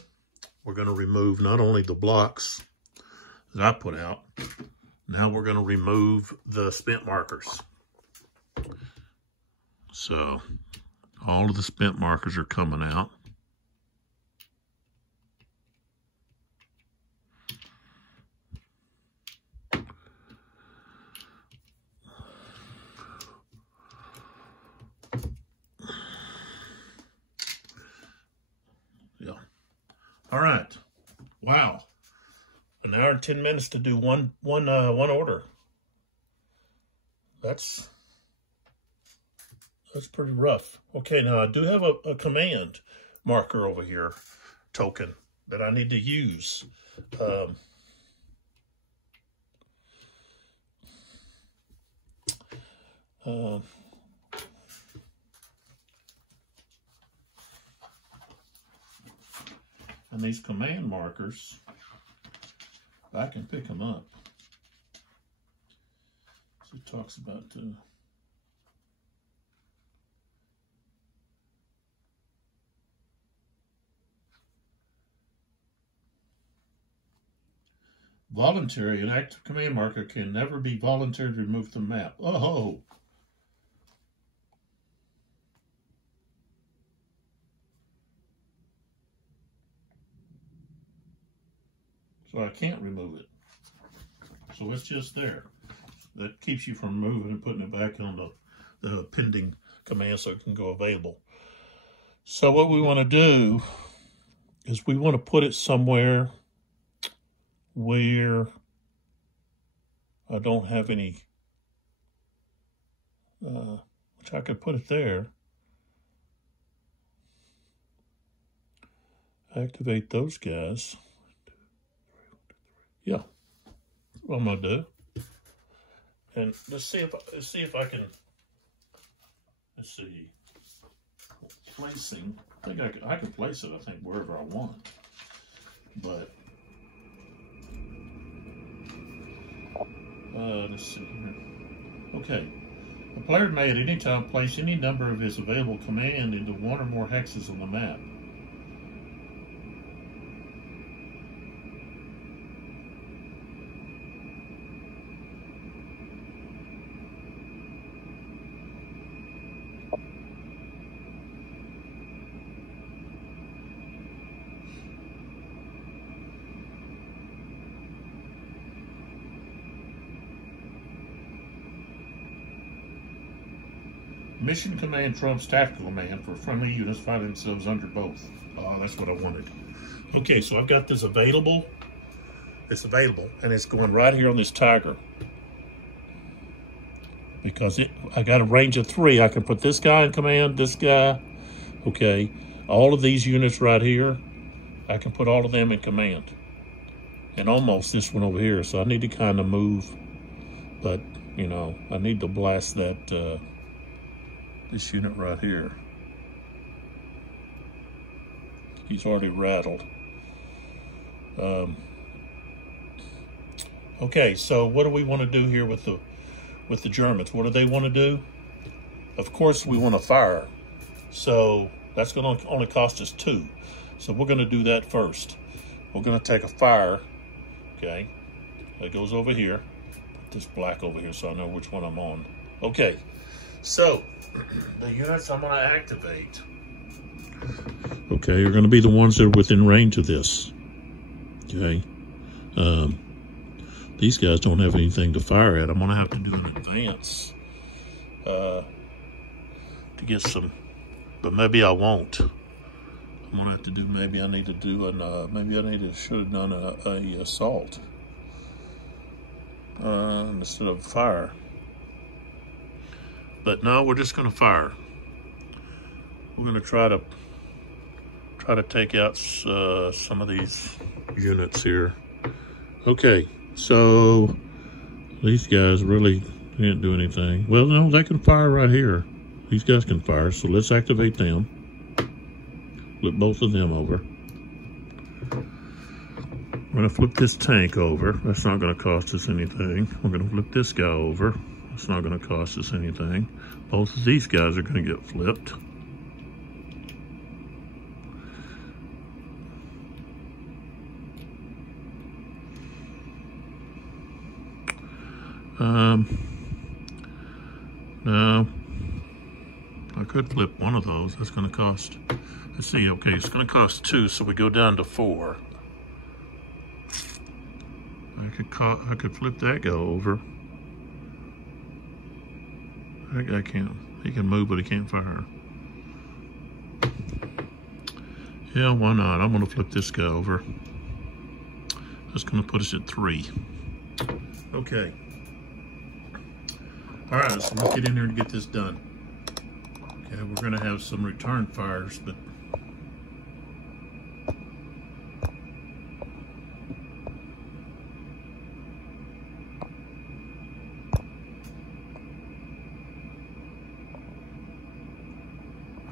we're going to remove not only the blocks that I put out, now we're going to remove the spent markers. So all of the spent markers are coming out. All right. Wow. An hour and 10 minutes to do one order. That's pretty rough. Okay, now I do have a command marker over here, token, that I need to use. And these command markers, I can pick them up. So it talks about voluntary. An active command marker can never be voluntarily removed from the map. Oh! So I can't remove it. So it's just there. That keeps you from moving and putting it back on the pending command so it can go available. So what we want to do is we want to put it somewhere where I don't have any, which I could put it there. Activate those guys. Yeah, that's what I'm gonna do. And let's see if I can. Let's see. Placing. I think I can place it. I think wherever I want. But let's see here. Okay. A player may at any time place any number of his available command into one or more hexes on the map. Mission command trumps tactical command for friendly units finding themselves under both. Oh, that's what I wanted. Okay, so I've got this available. It's available, and it's going right here on this tiger. Because I got a range of 3. I can put this guy in command, this guy. Okay, all of these units right here, I can put all of them in command. And almost this one over here, so I need to kind of move. But, you know, I need to blast that... this unit right here. He's already rattled. Okay, so what do we want to do here with the Germans? What do they want to do? Of course, we want to fire. So that's going to only cost us 2. So we're going to do that first. We're going to take a fire. Okay, it goes over here. Put this black over here so I know which one I'm on. Okay. So, the units I'm going to activate. Okay, are going to be the ones that are within range of this. Okay. These guys don't have anything to fire at. I'm going to have to do an advance to get some, but maybe I won't. I'm going to have to do, maybe I need to do an, should have done a assault instead of fire. But no, we're just going to fire. We're going to try to take out some of these units here. Okay, so these guys really Didn't do anything. Well, no, they can fire right here. These guys can fire, so let's activate them. Flip both of them over. I'm going to flip this tank over. That's not going to cost us anything. We're going to flip this guy over. That's not going to cost us anything. Both of these guys are going to get flipped. No, I could flip one of those. That's going to cost, let's see, okay, it's going to cost 2, so we go down to 4. I could flip that guy over. That guy can't, he can move, but he can't fire. Yeah, why not? I'm going to flip this guy over. That's going to put us at 3. Okay. All right, so let's get in there and get this done. Okay, we're going to have some return fires, but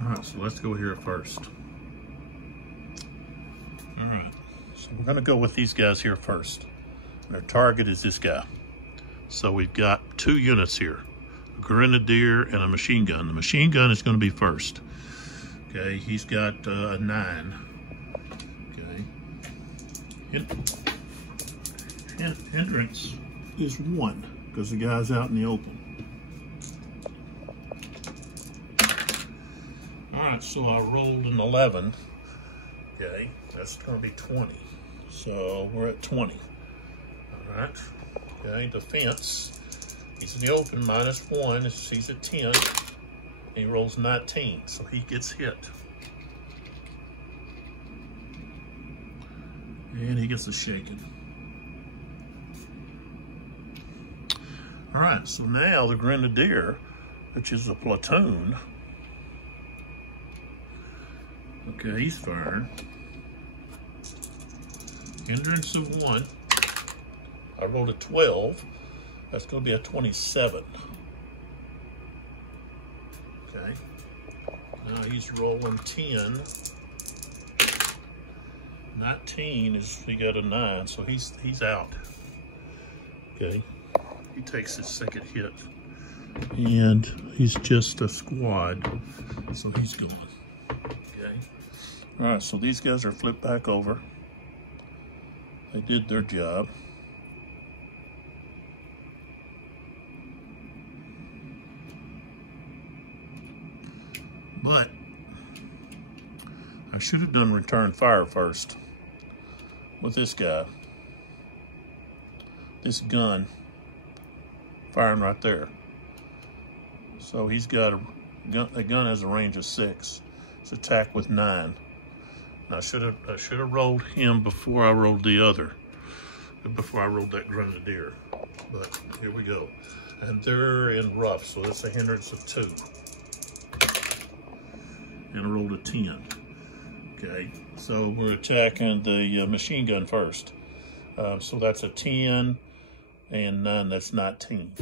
all right, so let's go here first. All right, so we're going to go with these guys here first. Their target is this guy. So we've got 2 units here, a grenadier and a machine gun. The machine gun is going to be first. Okay, he's got a 9. Okay. Hindrance is 1 because the guy's out in the open. All right, so I rolled an 11. Okay, that's going to be 20. So we're at 20. All right. Okay, defense. He's in the open, -1. He's at 10. He rolls 19, so he gets hit. And he gets a shaken. All right, so now the grenadier, which is a platoon. Okay, he's firing. Hindrance of 1. I rolled a 12. That's going to be a 27. Okay. Now he's rolling 10. 19 is, he got a 9, so he's out. Okay. He takes his second hit. And he's just a squad, so he's gone. Okay. All right, so these guys are flipped back over. They did their job. But I should have done return fire first with this guy. This gun firing right there. So he's got a gun. The gun has a range of 6. It's attack with 9. And I should have rolled him before I rolled the other. Before I rolled that grenadier. But here we go. And they're in rough, so that's a hindrance of 2. And I rolled a 10. Okay, so we're attacking the machine gun first. So that's a 10 and 9, that's 19.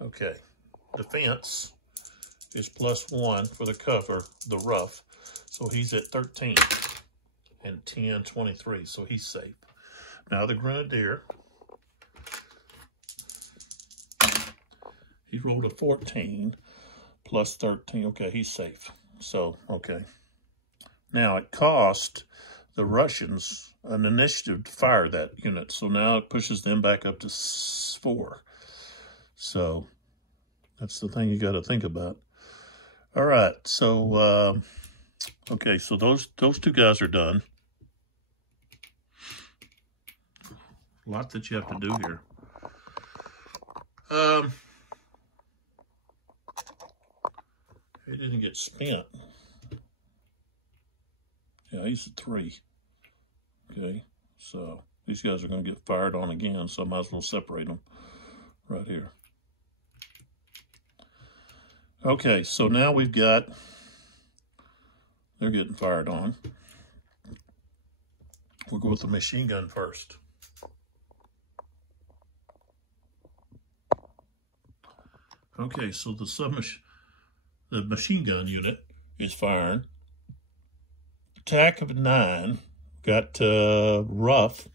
Okay, defense is +1 for the cover, the rough. So he's at 13 and 10, 23, so he's safe. Now the grenadier, he rolled a 14. +13, okay, he's safe. So, okay. Now, it cost the Russians an initiative to fire that unit, so now it pushes them back up to 4. So, that's the thing you got to think about. All right, so, okay, so those 2 guys are done. A lot that you have to do here. He didn't get spent. Yeah, he's a 3. Okay, so these guys are going to get fired on again, so I might as well separate them right here. Okay, so now we've got, they're getting fired on. We'll go with the machine gun first. Okay, so the machine gun unit is firing. Attack of 9. Got rough.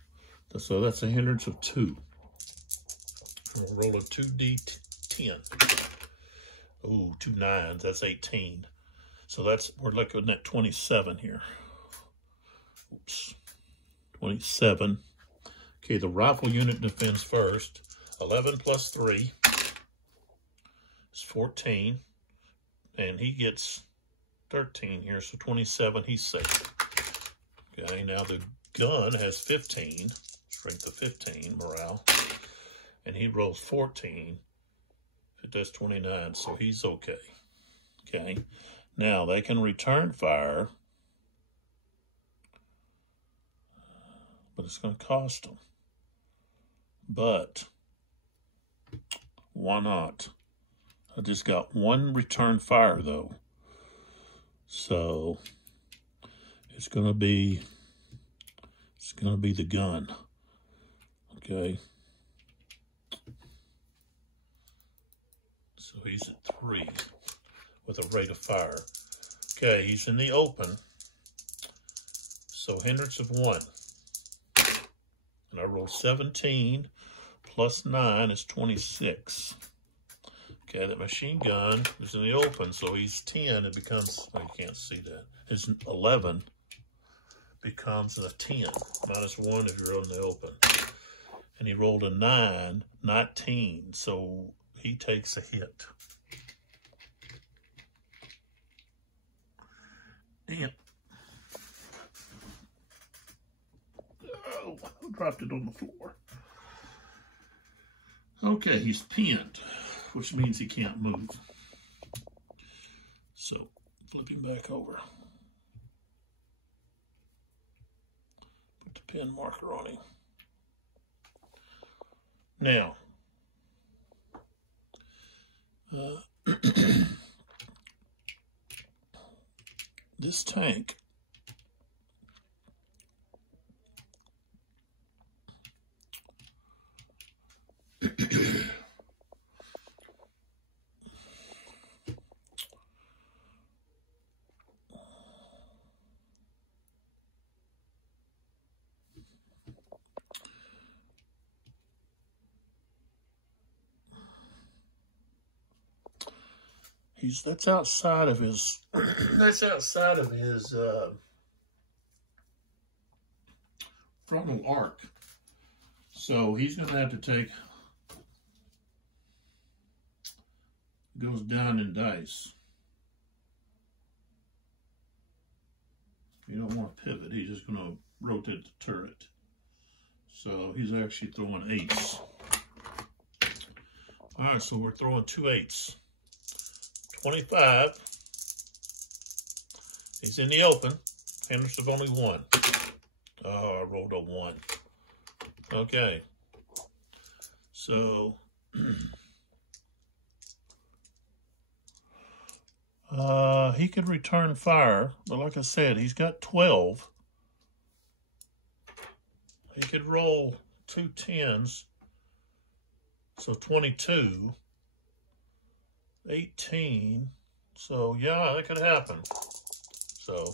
So that's a hindrance of 2. We'll roll a 2d10. Ooh, 2 9s. That's 18. So we're looking at 27 here. Oops. 27. Okay, the rifle unit defends first. 11 plus 3 is 14. And he gets 13 here, so 27, he's safe. Okay, now the gun has 15, strength of 15, morale. And he rolls 14. It does 29, so he's okay. Okay, now they can return fire, but it's going to cost them. But why not? I just got 1 return fire though, so it's going to be the gun. Okay. So he's at 3 with a rate of fire. Okay, he's in the open. So hindrance of 1. And I rolled 17 plus 9 is 26. Okay, that machine gun is in the open, so he's 10. It becomes, oh, you can't see that. His 11 becomes a 10. Minus 1 if you're in the open. And he rolled a 9, 19. So he takes a hit. Damn. Oh, I dropped it on the floor. Okay, he's pinned, which means he can't move. So, flip him back over. Put the pin marker on him. Now, this tank that's outside of his frontal arc. So he's going to have to goes down in dice. You don't want to pivot. He's just going to rotate the turret. So he's actually throwing 8s. All right, so we're throwing 2 8s. 25. He's in the open. Hindrance of only 1. Oh, I rolled a 1. Okay. So he could return fire, but like I said, he's got 12. He could roll 2 10s, so 22. 18. So yeah, that could happen. So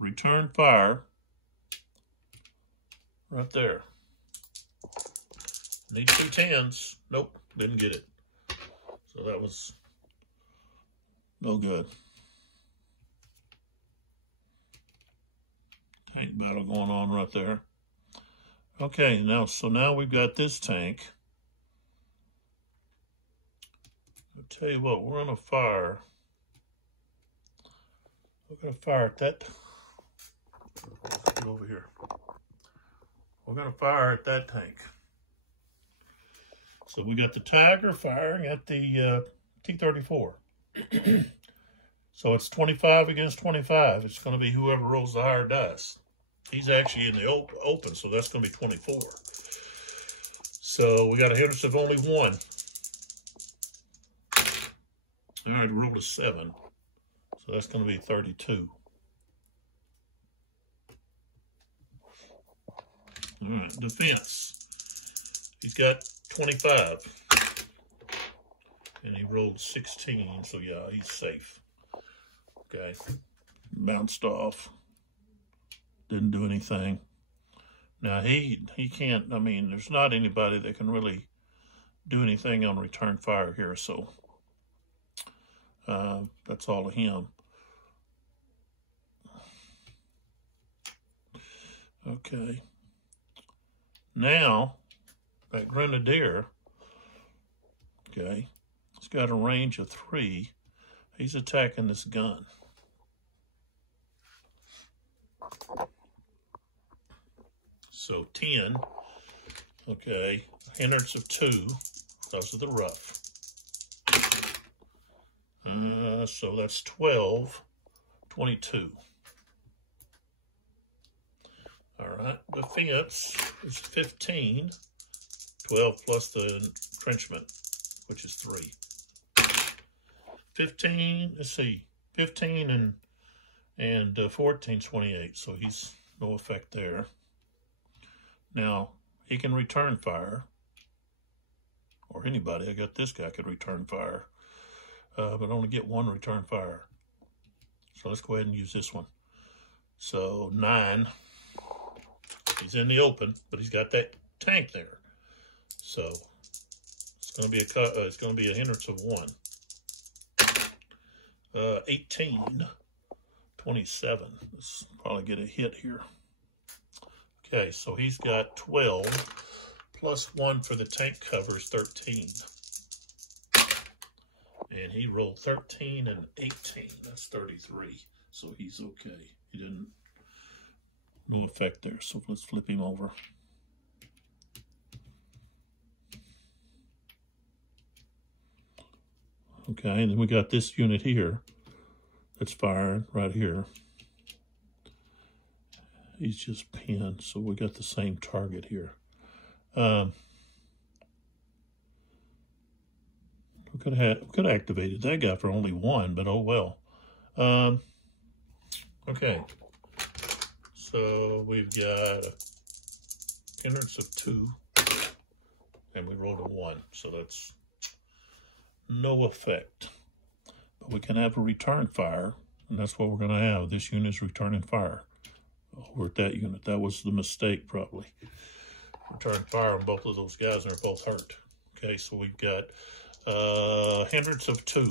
return fire right there. Need 2 10s. Nope, didn't get it. So that was no good. Tank battle going on right there. Okay, now we've got this tank. I'll tell you what, we're gonna fire. We're gonna fire at that. Let's get over here. We're gonna fire at that tank. So we got the Tiger firing at the T-34. So it's 25 against 25. It's going to be whoever rolls the higher dice. He's actually in the open, so that's going to be 24. So we got a hindrance of only 1. All right, rolled a 7. So that's going to be 32. All right, defense. He's got 25. And he rolled 16, so yeah, he's safe. Okay. Bounced off. Didn't do anything. Now, he can't, I mean, there's not anybody that can really do anything on return fire here, so that's all of him. Okay. Now, that Grenadier, okay, he's got a range of 3. He's attacking this gun. So 10, okay, hindrance of 2 because of the rough. So that's 12, 22. All right, defense is 15, 12 plus the entrenchment, which is 3. 15, let's see, 15 and 14, 28, so he's no effect there. Now, he can return fire, or anybody. I got this guy could return fire, but only get 1 return fire. So let's go ahead and use this one. So 9, he's in the open, but he's got that tank there. So it's going to be a hindrance of 1. 18, 27. Let's probably get a hit here. Okay, so he's got 12 plus 1 for the tank cover is 13. And he rolled 13 and 18. That's 33. So he's okay. He didn't, no effect there. So let's flip him over. Okay, and then we got this unit here that's firing right here. He's just pinned, so we got the same target here. We could have activated that guy for only 1, but oh well. Okay, so we've got a hindrance of 2, and we rolled a 1, so that's no effect. But we can have a return fire, and that's what we're going to have. This unit is returning fire. Over at that unit. That was the mistake, probably. Return fire on both of those guys, and they're both hurt. Okay, so we've got hindrance of 2,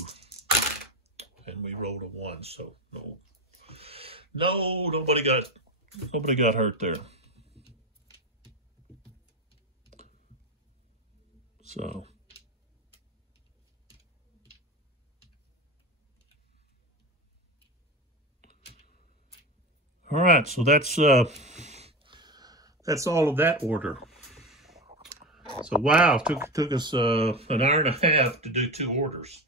and we rolled a 1. So nobody got hurt there. So all right, so that's all of that order. So wow, took us an hour and a half to do 2 orders.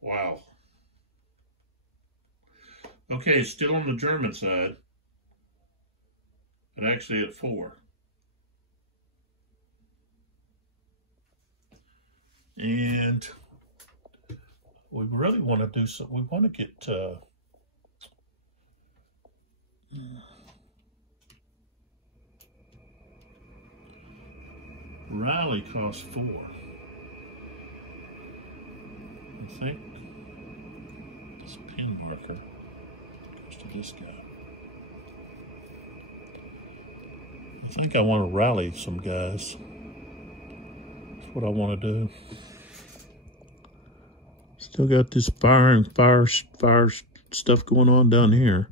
Wow. Okay, still on the German side, but actually at 4. And we really want to do some. We want to get. Riley costs 4. I think this pin marker goes to this guy. I think I want to rally some guys. That's what I want to do. Still got this fire stuff going on down here.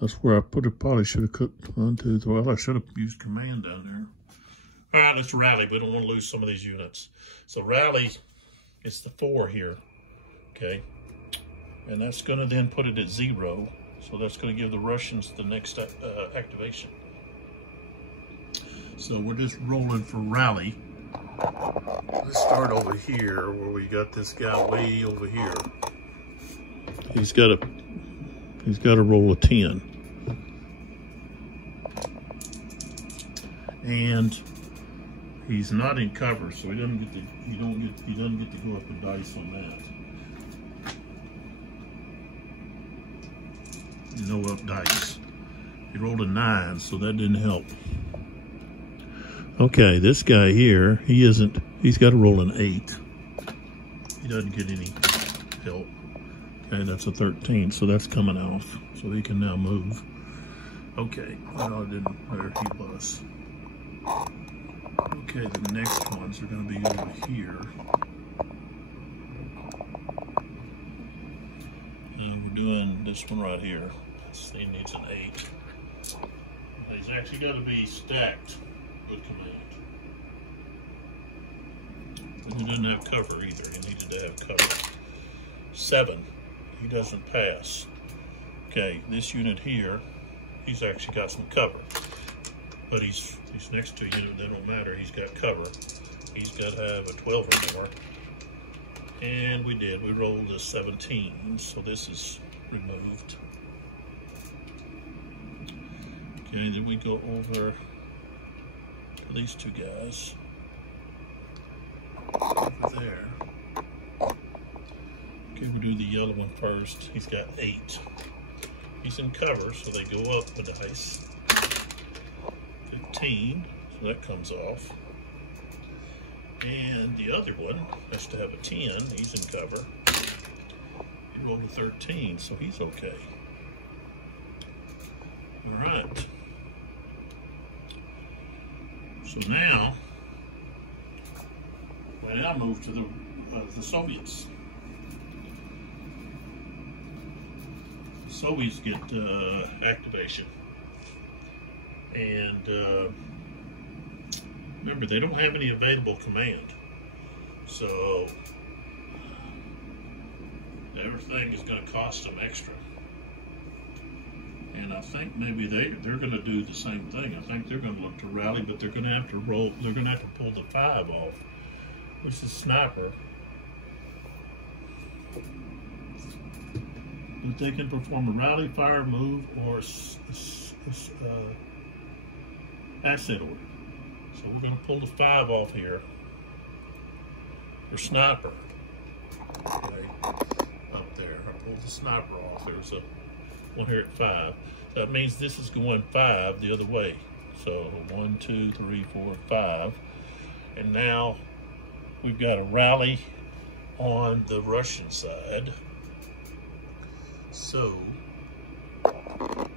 That's where I put it. Probably should have cooked 1, 2, 3. Well, I should have used command down there. All right, let's rally. We don't want to lose some of these units. So rally is the 4 here, okay? And that's going to then put it at 0. So that's going to give the Russians the next activation. So we're just rolling for rally. Let's start over here where we got this guy way over here. He's got to roll a 10. And he's not in cover, so he doesn't get to go up the dice on that. No up dice. He rolled a 9, so that didn't help. Okay, this guy here, he's got to roll an 8. doesn't get any help. Okay, that's a 13, so that's coming off. So he can now move. Okay, well, I didn't, there he was. Okay, the next ones are going to be over here. We're doing this one right here. He needs an 8. He's actually got to be stacked with command. But he didn't have cover either. He needed to have cover. 7. He doesn't pass. Okay, this unit here, he's actually got some cover. But he's next to a unit that don't matter. He's got cover. He's got to have a 12 or more. And we did. We rolled a 17. So this is removed. Okay, then we go over to these two guys. Over there. Okay, we do the yellow one first. He's got 8. He's in cover, so they go up a dice. 15, so that comes off. And the other one has to have a 10. He's in cover. He rolled a 13, so he's okay. All right. So now, we now move to the Soviets. The Soviets get activation. And remember, they don't have any available command. So everything is going to cost them extra. And I think maybe they're going to do the same thing. I think they're going to look to rally, but they're going to have to roll. They're going to have to pull the 5 off, which is sniper. But they can perform a rally, fire, move, or asset order. So we're going to pull the 5 off here for sniper. Okay, up there. I pulled the sniper off. There's a one here at 5. That means this is going 5 the other way. So 1, 2, 3, 4, 5. And now we've got a rally on the Russian side. So, okay,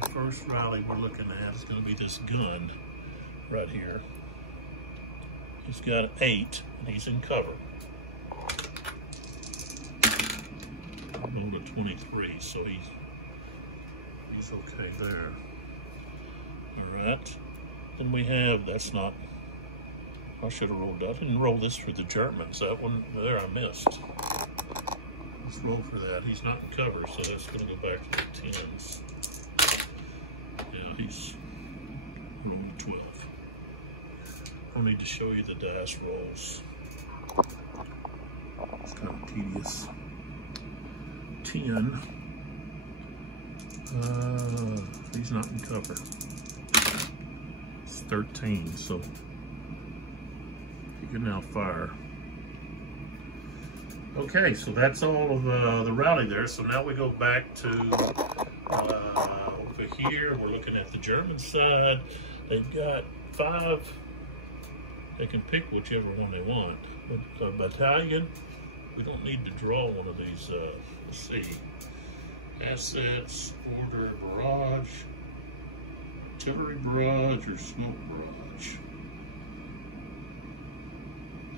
the first rally we're looking at is going to be this gun right here. He's got an 8, and he's in cover. I rolled a 23, so he's okay there. All right. Then we have, that's not, I should have rolled, I didn't roll this for the Germans. That one there I missed. Let's roll for that. He's not in cover, so that's going to go back to the 10s. Yeah, he's rolling 12. I don't need to show you the dice rolls. It's kind of tedious. 10. He's not in cover. It's 13, so he can now fire. Okay, so that's all of the rally there. So now we go back to over here. We're looking at the German side. They've got 5. They can pick whichever one they want. But a battalion, we don't need to draw one of these. Let's see. Assets, order, barrage, artillery barrage, or smoke barrage.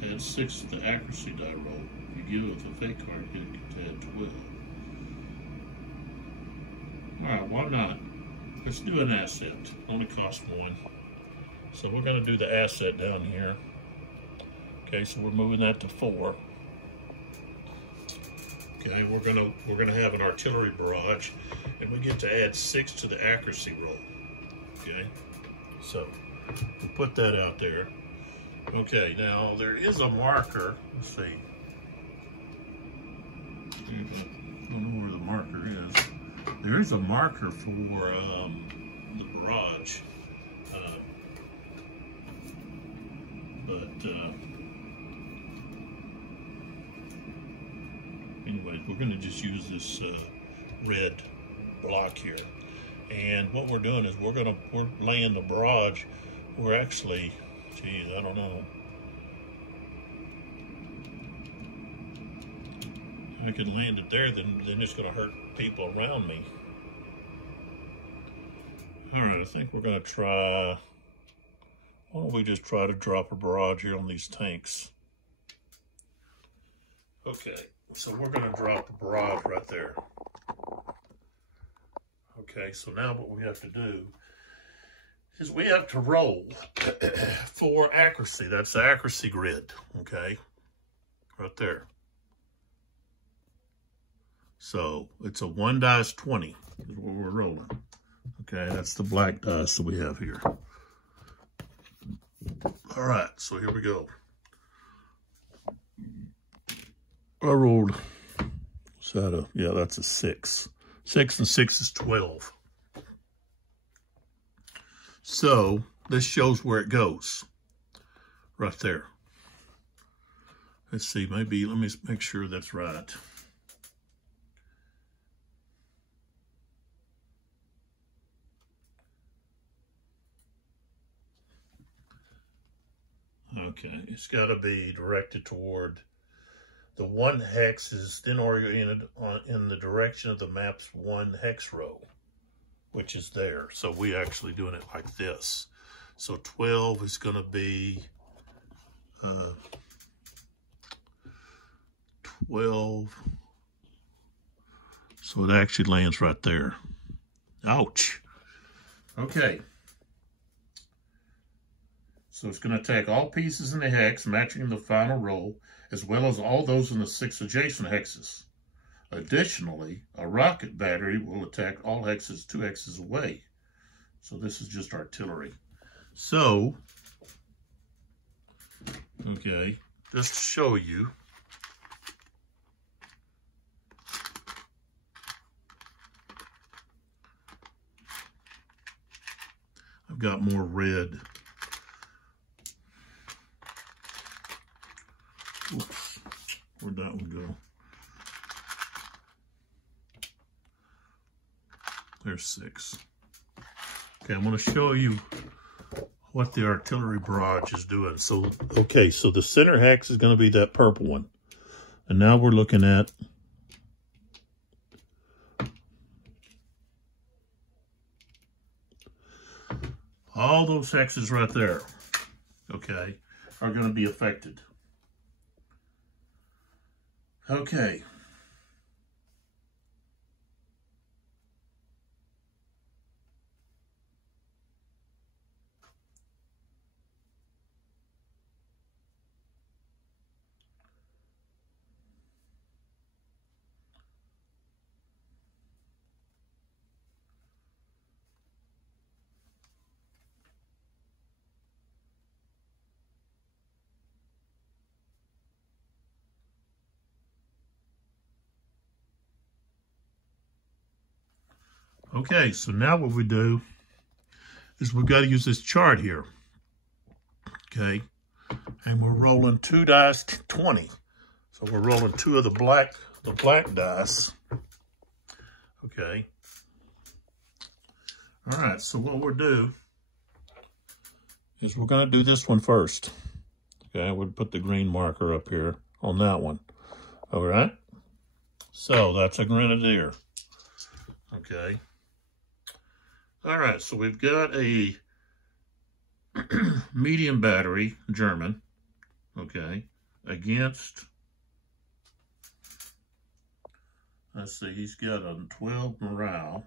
Add 6 to the accuracy die roll. If you give a fake card, you get to add 12. Alright, why not? Let's do an asset. Only costs 1. So we're going to do the asset down here. Okay, so we're moving that to 4. Okay, we're gonna have an artillery barrage, and we get to add 6 to the accuracy roll. Okay, so we'll put that out there. Okay, now there is a marker. Let's see. I don't know where the marker is. There is a marker for the barrage, anyway, we're going to just use this red block here. And what we're doing is we're laying the barrage. We're actually, geez, I don't know. I can land it there, then it's going to hurt people around me. All right, I think we're going to try. Why don't we just try to drop a barrage here on these tanks? Okay, so we're going to drop a barrage right there. Okay, so now what we have to do is we have to roll for accuracy. That's the accuracy grid, okay? Right there. So it's a 1 dice 20 is what we're rolling. Okay, that's the black dice that we have here. All right, so here we go. I rolled, yeah, that's a 6. 6 and 6 is 12. So this shows where it goes, right there. Let's see, maybe, let me make sure that's right. Okay, it's got to be directed toward the 1 hex is then oriented in the direction of the map's 1 hex row, which is there. So we actually doing it like this. So 12 is going to be 12. So it actually lands right there. Ouch. Okay. So it's going to attack all pieces in the hex matching the final roll, as well as all those in the 6 adjacent hexes. Additionally, a rocket battery will attack all hexes 2 hexes away. So this is just artillery. So, okay, just to show you, I've got more red. Oops, where'd that one go? There's 6. Okay, I'm going to show you what the artillery barrage is doing. So, okay, so the center hex is going to be that purple one. And now we're looking at all those hexes right there, okay, are going to be affected. Okay. Okay, so now what we do is we've got to use this chart here. Okay, and we're rolling 2 dice 20. So we're rolling 2 of the black dice. Okay. All right, so what we'll do is we're going to do this one first. Okay, we'll put the green marker up here on that one. All right. So that's a grenadier. Okay. All right, so we've got a medium battery, German, okay, against, let's see, he's got a 12 morale,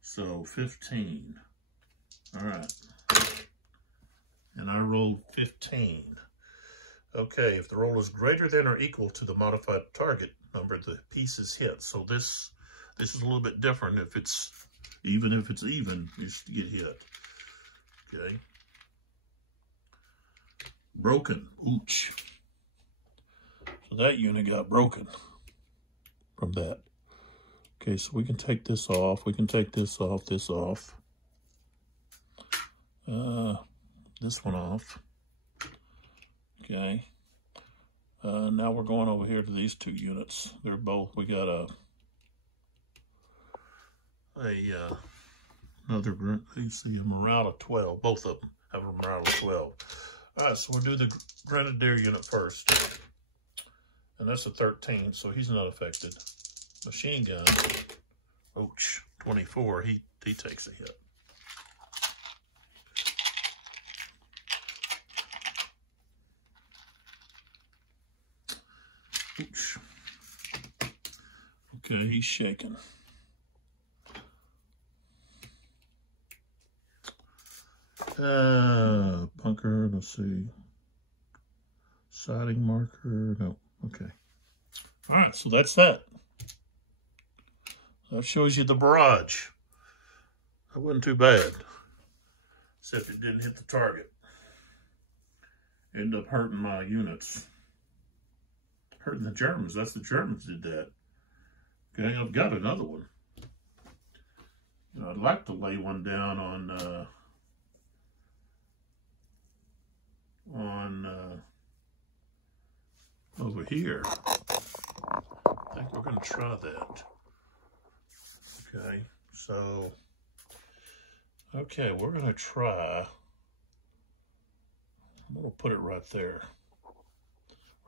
so 15. All right, and I rolled 15. Okay, if the roll is greater than or equal to the modified target number, the piece is hit. So this is a little bit different. If it's even, it's to get hit. Okay. Broken. Ouch. So that unit got broken from that. Okay, so we can take this off. We can take this off, this off. This one off. Okay. Now we're going over here to these 2 units. They're both, we got another group. You see a morale of 12. Both of them have a morale of 12. All right, so we'll do the grenadier unit first. And that's a 13, so he's not affected. Machine gun, ouch, 24, he takes a hit. Ouch. Okay, he's shaking. Bunker, let's see. Siding marker, no, okay. All right, so that's that. That shows you the barrage. That wasn't too bad, except it didn't hit the target. Ended up hurting my units. Hurting the Germans, that's the Germans did that. Okay, I've got another one. You know, I'd like to lay one down on over here. I think we're going to try that. Okay, so, okay, we're going to try. I'm going to put it right there.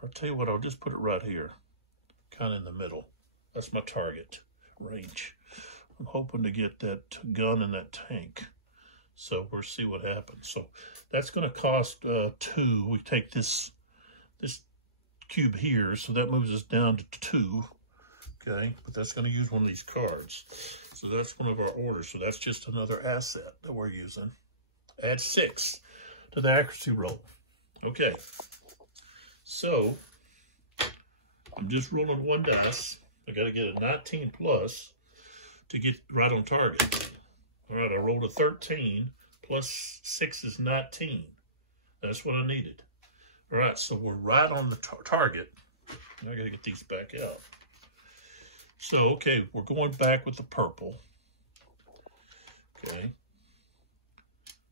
I'll tell you what, I'll just put it right here, kind of in the middle. That's my target range. I'm hoping to get that gun in that tank. So we'll see what happens. So that's going to cost 2. We take this cube here, so that moves us down to 2. Okay, but that's going to use one of these cards. So that's one of our orders. So that's just another asset that we're using. Add 6 to the accuracy roll. Okay, so I'm just rolling 1 dice. I got to get a 19 plus to get right on target. All right, I rolled a 13 plus 6 is 19. That's what I needed. All right, so we're right on the target. Now I got to get these back out. So, okay, we're going back with the purple. Okay.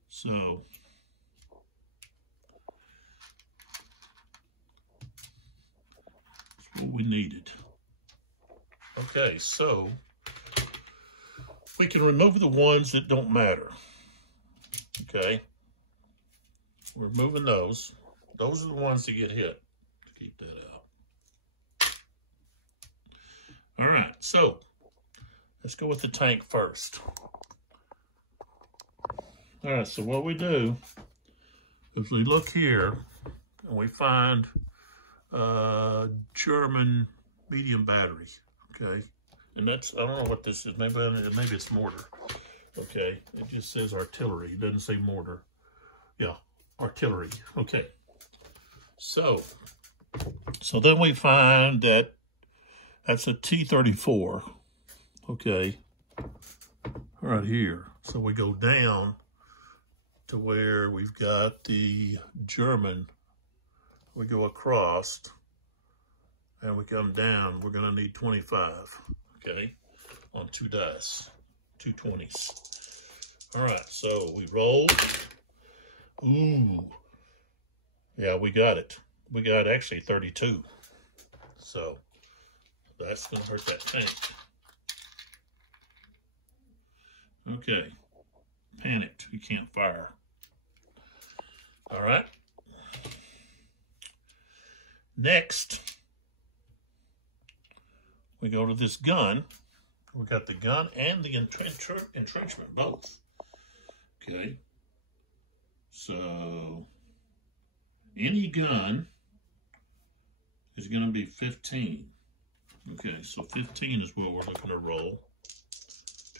So, that's what we needed. Okay, so we can remove the ones that don't matter. Okay. We're removing those. Those are the ones that get hit. Keep that out. All right, so let's go with the tank first. All right, so what we do is we look here and we find German medium battery, okay? And that's, I don't know what this is, maybe it's mortar, okay? It just says artillery, it doesn't say mortar. Yeah, artillery, okay. So then we find that that's a T-34, okay, right here. So we go down to where we've got the German. We go across and we come down. We're gonna need 25, okay, on 2 dice, 2 20s. All right, so we roll. Ooh, yeah, we got it. We got actually 32. So that's gonna hurt that tank. Okay, panicked, you can't fire. All right. Next, we go to this gun. We got the gun and the entrenchment, both. Okay. So any gun is going to be 15. Okay, so 15 is what we're looking to roll.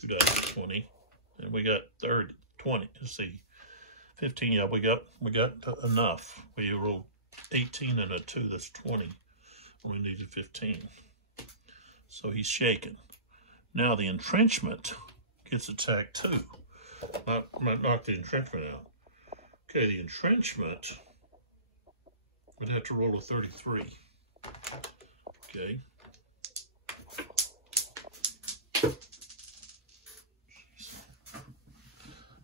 2 dice, 20, and we got 30, 20. Let's see, 15. Yeah, we got enough. We rolled 18 and a 2. That's 20. We needed 15. So he's shaking. Now the entrenchment gets attacked too. Might knock the entrenchment out. Okay, the entrenchment would have to roll a 33. Okay.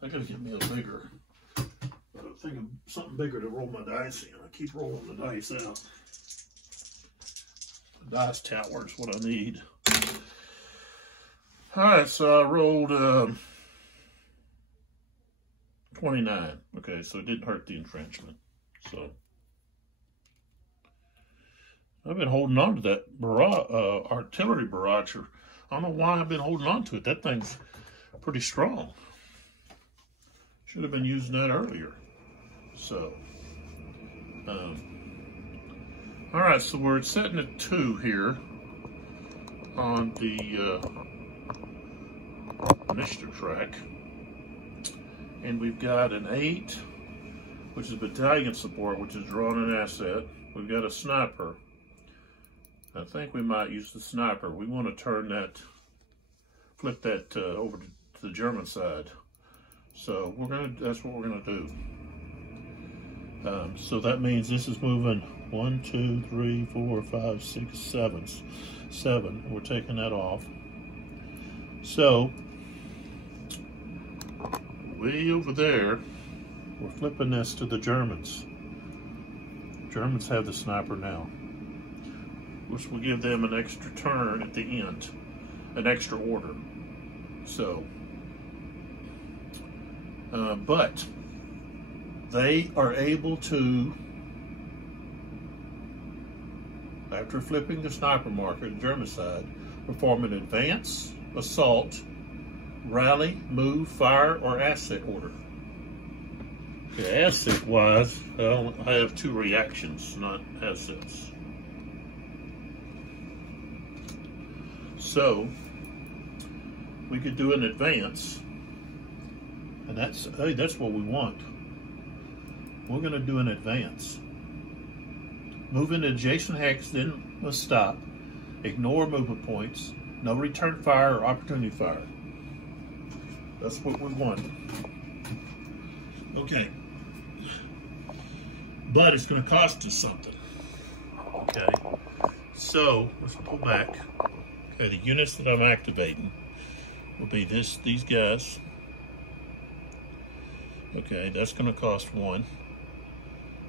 I gotta get me a bigger thing of something bigger to roll my dice in. I keep rolling the dice out. The dice tower is what I need. Alright, so I rolled 29. Okay, so it didn't hurt the entrenchment. So, I've been holding on to that barrage, artillery barrage. I don't know why I've been holding on to it. That thing's pretty strong. Should have been using that earlier. So, all right, so we're setting at 2 here on the initiative track. And we've got an 8, which is battalion support, which is drawing an asset. We've got a sniper. I think we might use the sniper. We want to turn that, flip that over to the German side. So that's what we're gonna do. So that means this is moving 1, 2, 3, 4, 5, 6, 7. We're taking that off. So way over there, we're flipping this to the Germans. Germans have the sniper now, which will give them an extra turn at the end, an extra order. So, but they are able to, after flipping the sniper marker, the German side, perform an advance, assault, rally, move, fire, or asset order. Okay, asset-wise, I have 2 reactions, not assets. So, we could do an advance, and that's what we want. We're going to do an advance. Move into adjacent hex, then a stop. Ignore movement points. No return fire or opportunity fire. That's what we want. Okay. But it's going to cost us something. Okay. So, let's pull back. Okay, the units that I'm activating will be these guys. Okay, that's going to cost 1.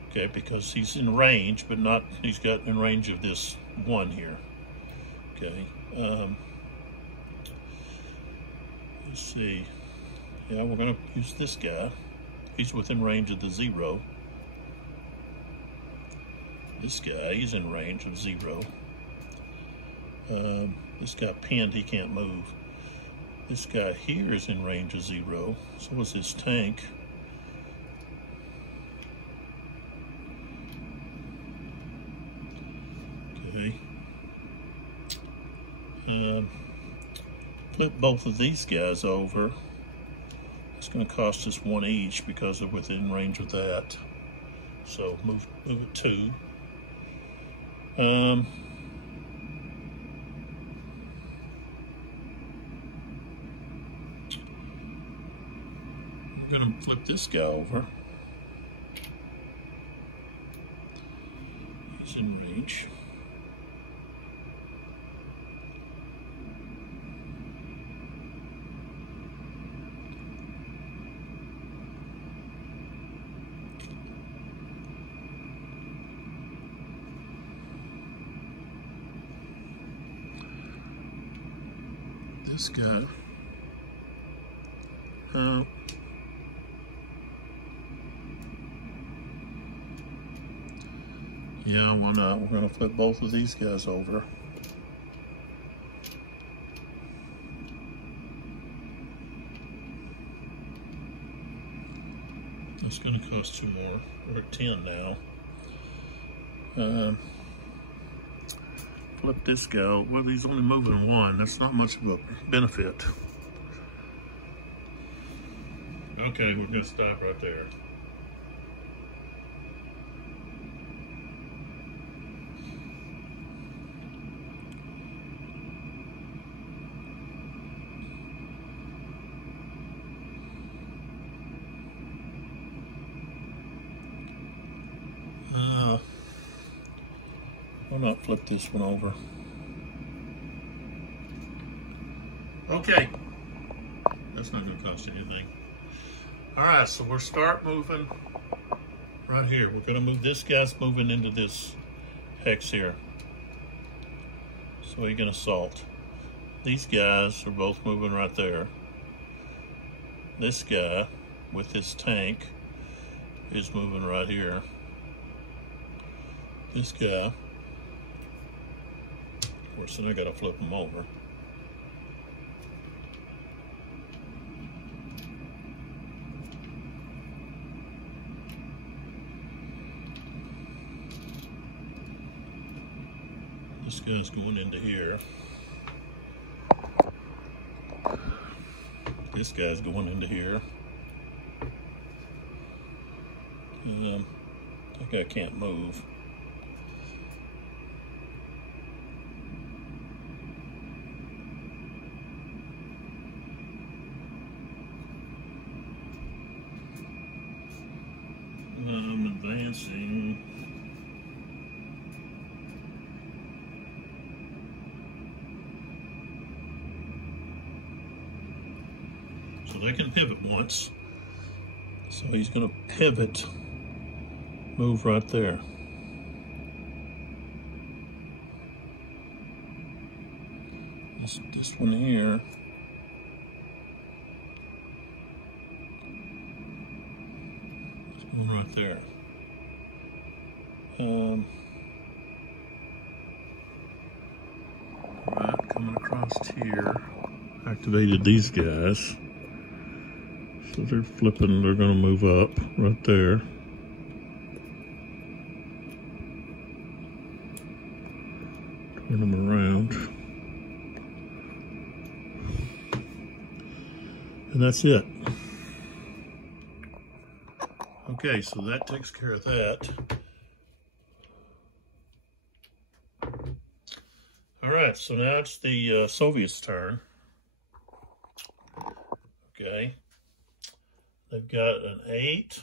Okay, because he's in range, but not, he's got in range of this 1 here. Okay. Let's see. Yeah, we're going to use this guy. He's within range of the 0. This guy, he's in range of 0. This guy pinned, he can't move. This guy here is in range of 0. So is his tank. Okay. Flip both of these guys over. It's going to cost us 1 each because they're within range of that. So move it 2. I'm going to flip this guy over. He's in range. This guy. Yeah, why not? We're going to flip both of these guys over. That's going to cost 2 more. We're at 10 now. Flip this guy. Well, he's only moving 1. That's not much of a benefit. Okay, we're going to stop right there. Why not flip this one over? Okay. That's not going to cost anything. Alright, so we'll start moving right here. We're going to move this guy's moving into this hex here. So he can assault. These guys are both moving right there. This guy with his tank is moving right here. This guy Of course, then I gotta flip them over. This guy's going into here. This guy's going into here. That guy can't move. I'm advancing. So they can pivot once. So he's going to pivot, move right there. This one here. It's going right there. Right, coming across here. Activated these guys. So they're flipping, they're going to move up right there. Turn them around. And that's it. Okay, so that takes care of that. All right, so now it's the Soviets' turn. Okay. They've got an 8,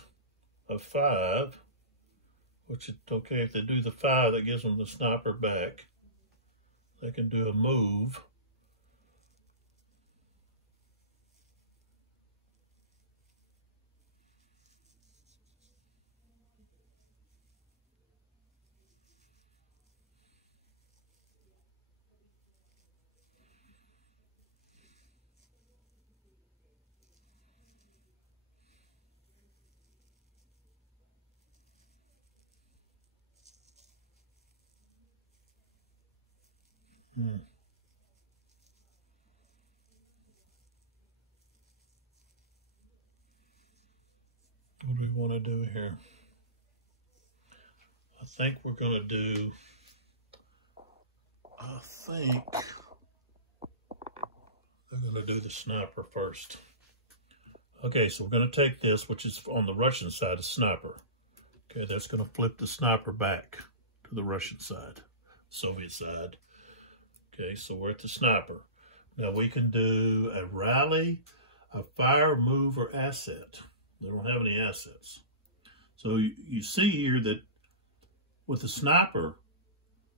a 5, which is okay. If they do the 5, that gives them the sniper back. They can do a move. What do we want to do here? I think we're going to do, they're going to do the sniper first. Okay, so we're going to take this, which is on the Russian side, a sniper. Okay, that's going to flip the sniper back to the Russian side, Soviet side. Okay, so we're at the sniper. Now we can do a rally, a fire, move, or asset. They don't have any assets. So you see here that with the sniper,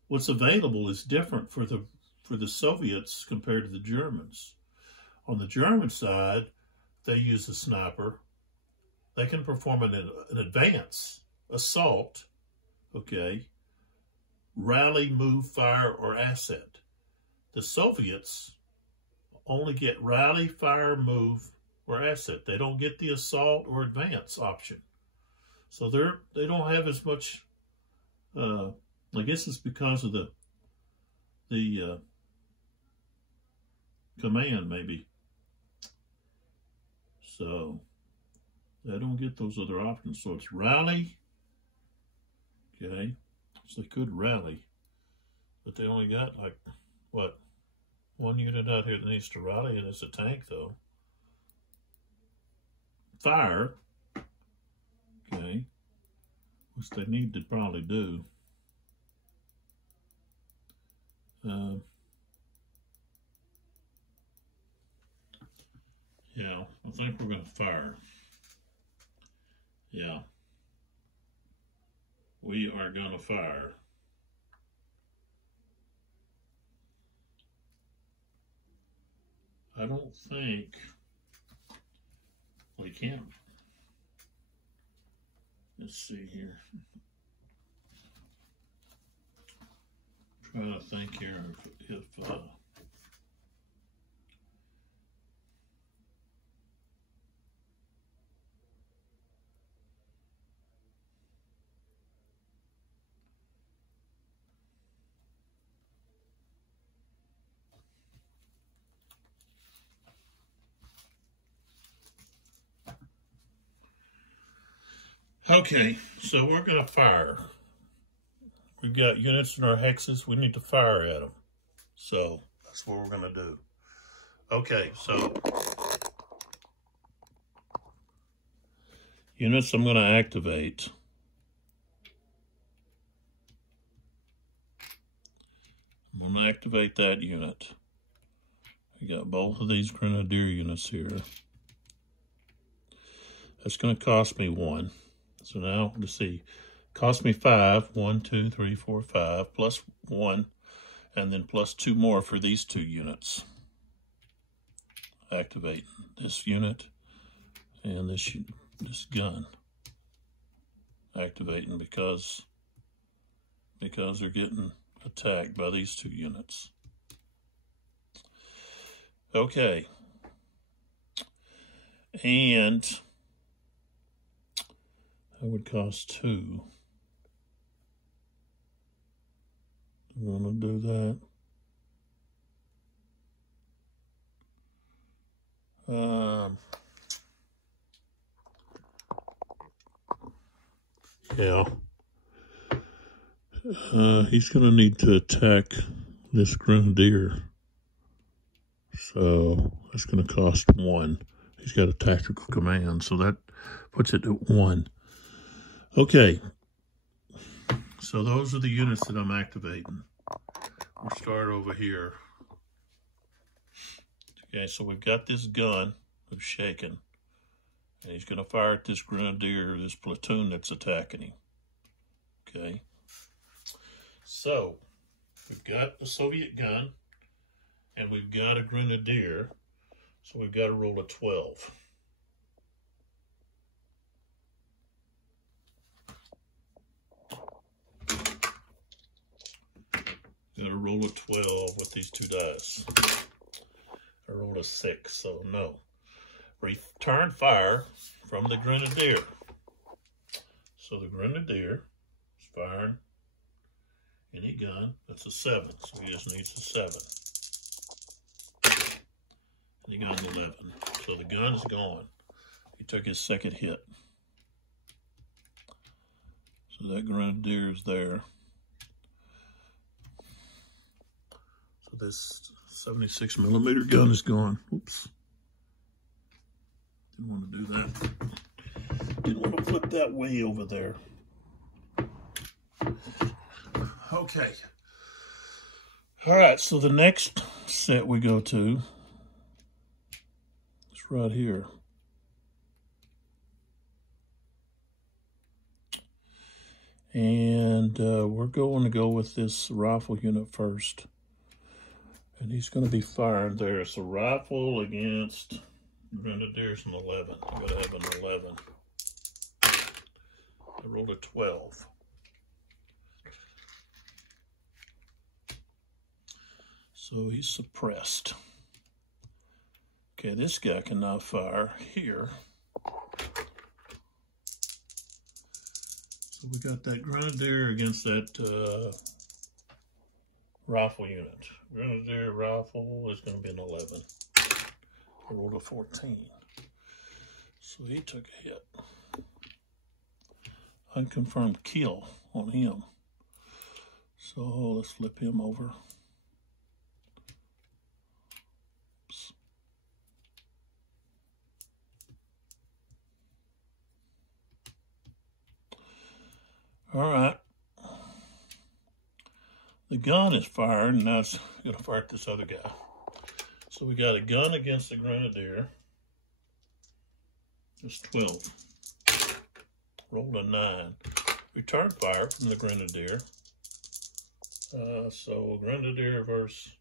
what's available is different for the Soviets compared to the Germans. On the German side, they use a sniper. They can perform an advance, assault, okay, rally, move, fire, or asset. The Soviets only get rally, fire, move, or asset. They don't get the assault or advance option. So they don't have as much, I guess it's because of the command maybe. So they don't get those other options. So it's rally, okay, so they could rally, but they only got like, what, one unit out here that needs to rally, and it's a tank though. Fire, okay, which they need to probably do. Yeah, I think we're going to fire. Yeah, we are going to fire. I don't think we can. Let's see here. Try to think here if Okay, so we're going to fire. We've got units in our hexes. We need to fire at them. So that's what we're going to do. Okay, so units I'm going to activate. I'm going to activate that unit. We got both of these grenadier units here. That's going to cost me 1. So now, let's see. Cost me 5. 1, 2, 3, 4, 5. Plus 1. And then plus 2 more for these 2 units. Activate this unit and this gun. Activating because they're getting attacked by these 2 units. Okay. And that would cost 2. I'm going to do that. Yeah. He's going to need to attack this grenadier. So that's going to cost 1. He's got a tactical command, so that puts it at 1. Okay. So those are the units that I'm activating. We'll start over here. Okay, so we've got this gun who's shaking. And he's going to fire at this grenadier, this platoon that's attacking him. Okay. So, we've got the Soviet gun, and we've got a grenadier, so we've got to roll a 12. Got to roll a 12 with these 2 dice. I rolled a 6, so no. Return fire from the grenadier. So the grenadier is firing any gun. That's a 7, so he just needs a 7. And he got an 11. So the gun is gone. He took his second hit. So that grenadier is there. So this 76 millimeter gun is gone. Oops. Didn't want to do that. Didn't want to flip that way over there. Okay. All right, so the next set we go to is right here. And we're going to go with this rifle unit first. And he's going to be fired there. It's a rifle against grenadiers, an 11. I'm going to have an 11. I rolled a 12. So he's suppressed. Okay, this guy can now fire here. So we got that grenadier against that rifle unit. Grenadier rifle is going to be an 11. I rolled a 14. So he took a hit. Unconfirmed kill on him. So let's flip him over. Oops. All right. The gun is fired, and now it's going to fire at this other guy. So we got a gun against the grenadier. It's 12. Rolled a 9. Return fire from the grenadier. So grenadier versus...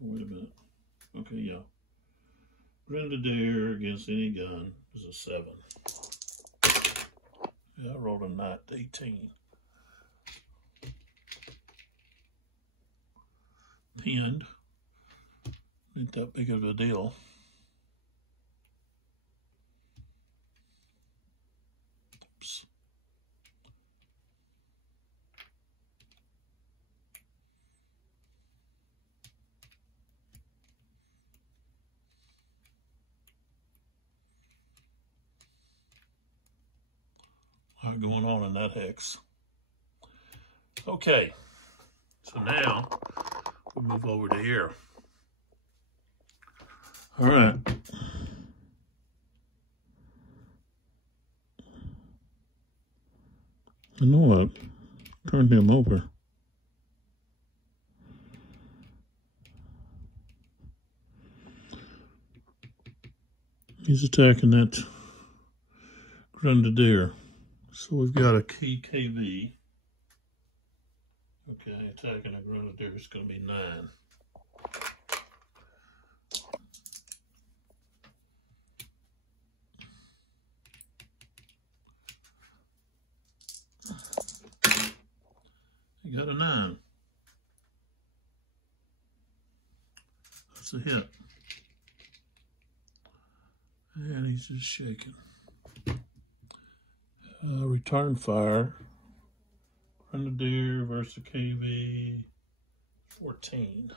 Wait a minute. Okay, yeah. Grenadier against any gun is a 7. Yeah, I rolled a 18. Pinned. Ain't that big of a deal. Oops. lot going on in that hex. Okay, so now we move over to here. All right. You know what? Turn him over. He's attacking that Grenadier. So we've got a key KV. Okay, attacking a Grenadier is going to be 9. He got a 9. That's a hit. And he's just shaking. Return fire. Grenadier versus KV 14.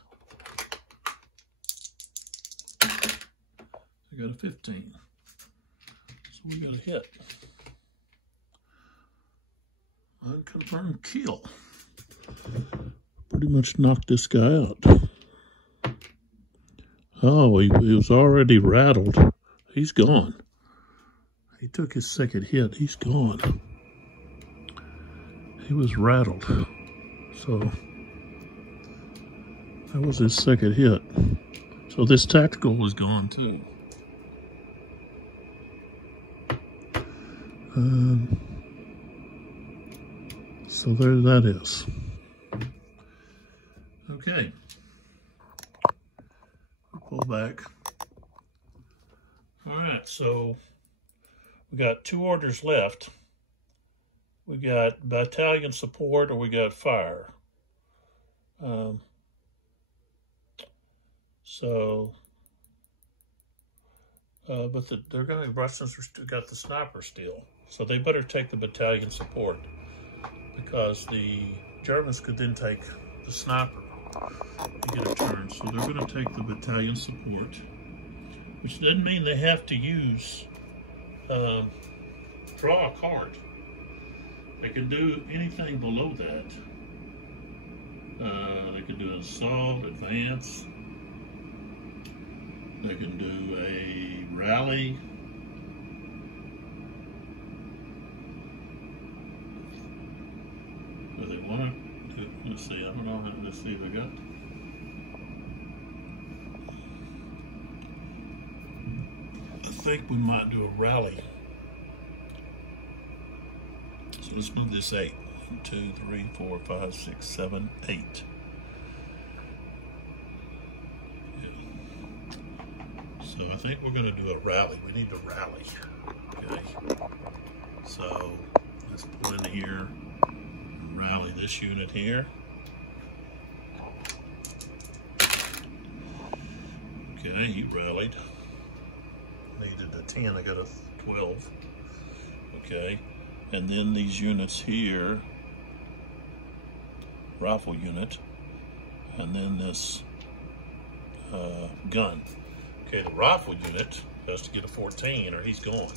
I got a 15. So we got a hit. Unconfirmed kill. Pretty much knocked this guy out. Oh, he was already rattled. He's gone. He took his second hit. He's gone. He was rattled. So that was his second hit. So this tactical was gone too. So there that is. Okay. Pull back. All right, so we got 2 orders left. We got battalion support or we got fire. But they're going to, Russians got the sniper still. So they better take the battalion support because the Germans could then take the sniper to get a turn. So they're going to take the battalion support, which doesn't mean they have to use, draw a card. They can do anything below that. They can do an assault, advance. They can do a rally. Do they want to do, let's see, I don't know, let's see if I got. I think we might do a rally. So let's move this 8. 1, 2, 3, 4, 5, 6, 7, 8. So I think we're going to do a rally. We need to rally. Okay. So let's pull in here and rally this unit here. Okay, he rallied. Needed a 10, I got a 12. Okay. And then these units here, rifle unit, and then this gun. Okay, the rifle unit has to get a 14 or he's gone.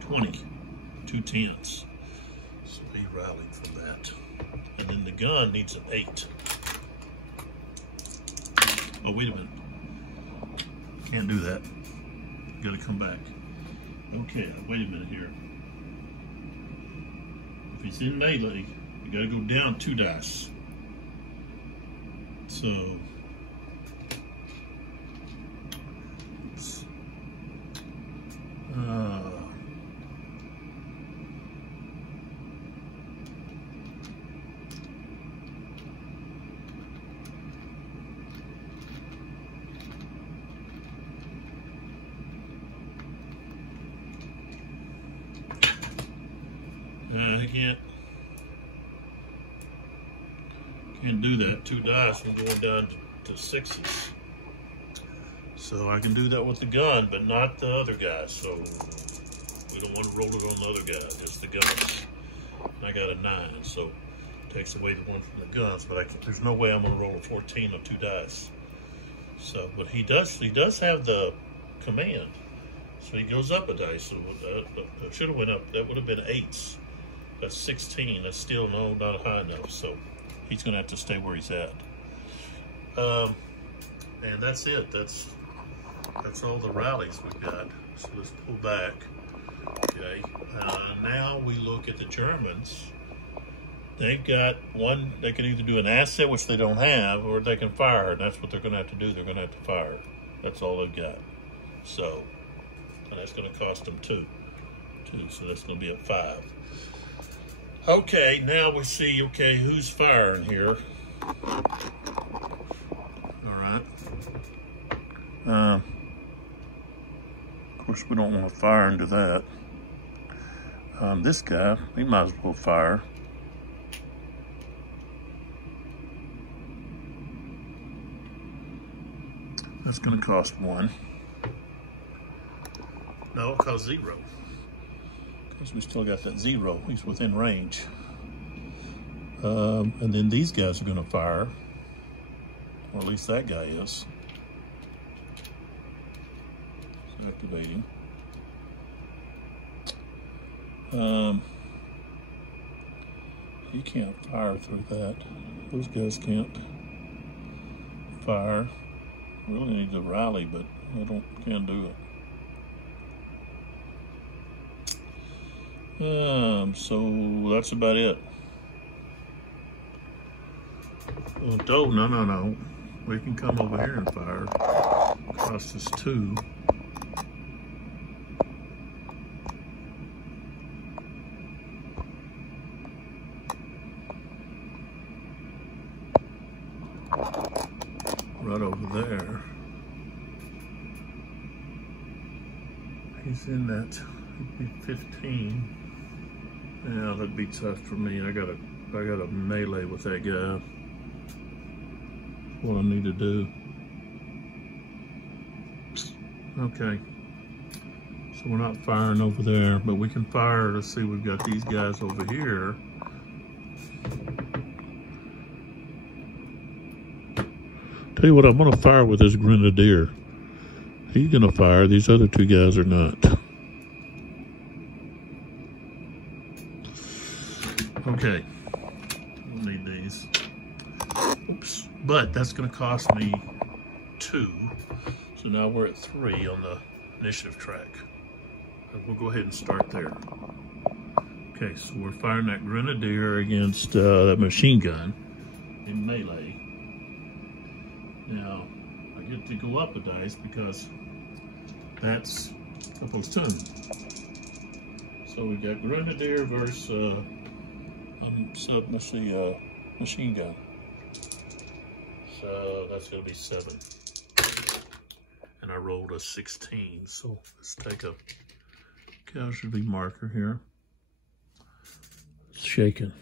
20, 2 10s. So he rallied from that. And then the gun needs an 8. Oh, wait a minute. Can't do that. Gotta come back. Okay, wait a minute here. If he's in melee, you gotta go down 2 dice. So, I can't do that. 2 dice, I'm going down to 6s. So I can do that with the gun, but not the other guy. So we don't want to roll it on the other guy, just the guns. And I got a 9, so it takes away the one from the guns. But there's no way I'm going to roll a 14 on 2 dice. So, but he does have the command. So he goes up a dice. So should have went up. That would have been 8s. That's 16. That's still not high enough. So he's going to have to stay where he's at. And that's it. That's all the rallies we've got. So let's pull back. Okay. Now we look at the Germans. They've got one. They can either do an asset, which they don't have, or they can fire. And that's what they're going to have to do. They're going to have to fire. That's all they've got. So, and that's going to cost them 2. So that's going to be at 5. Okay, now we see, okay, who's firing here. All right. Of course, we don't want to fire into that. This guy, he might as well fire. That's going to cost 1. No, it'll cost 0. Because we still got that 0. He's within range. And then these guys are going to fire. Or at least that guy is. It's activating. He can't fire through that. Those guys can't fire. Really need to rally, but I can't do it. So that's about it. Oh, no. We can come over here and fire. Cost us 2. Right over there. He's in that. He'd be 15. Yeah, that'd be tough for me. I got a melee with that guy. What I need to do. Okay. So we're not firing over there, but we can fire. Let's see, we've got these guys over here. Tell you what, I'm gonna fire with this grenadier. He's gonna fire. These other 2 guys are not. Okay. We'll need these. Oops. But that's gonna cost me 2. So now we're at 3 on the initiative track. And we'll go ahead and start there. Okay, so we're firing that grenadier against that machine gun in melee. Now, I get to go up a dice because that's a platoon. So we got grenadier versus machine gun. So that's going to be 7. And I rolled a 16. So let's take a casualty marker here. It's shaking.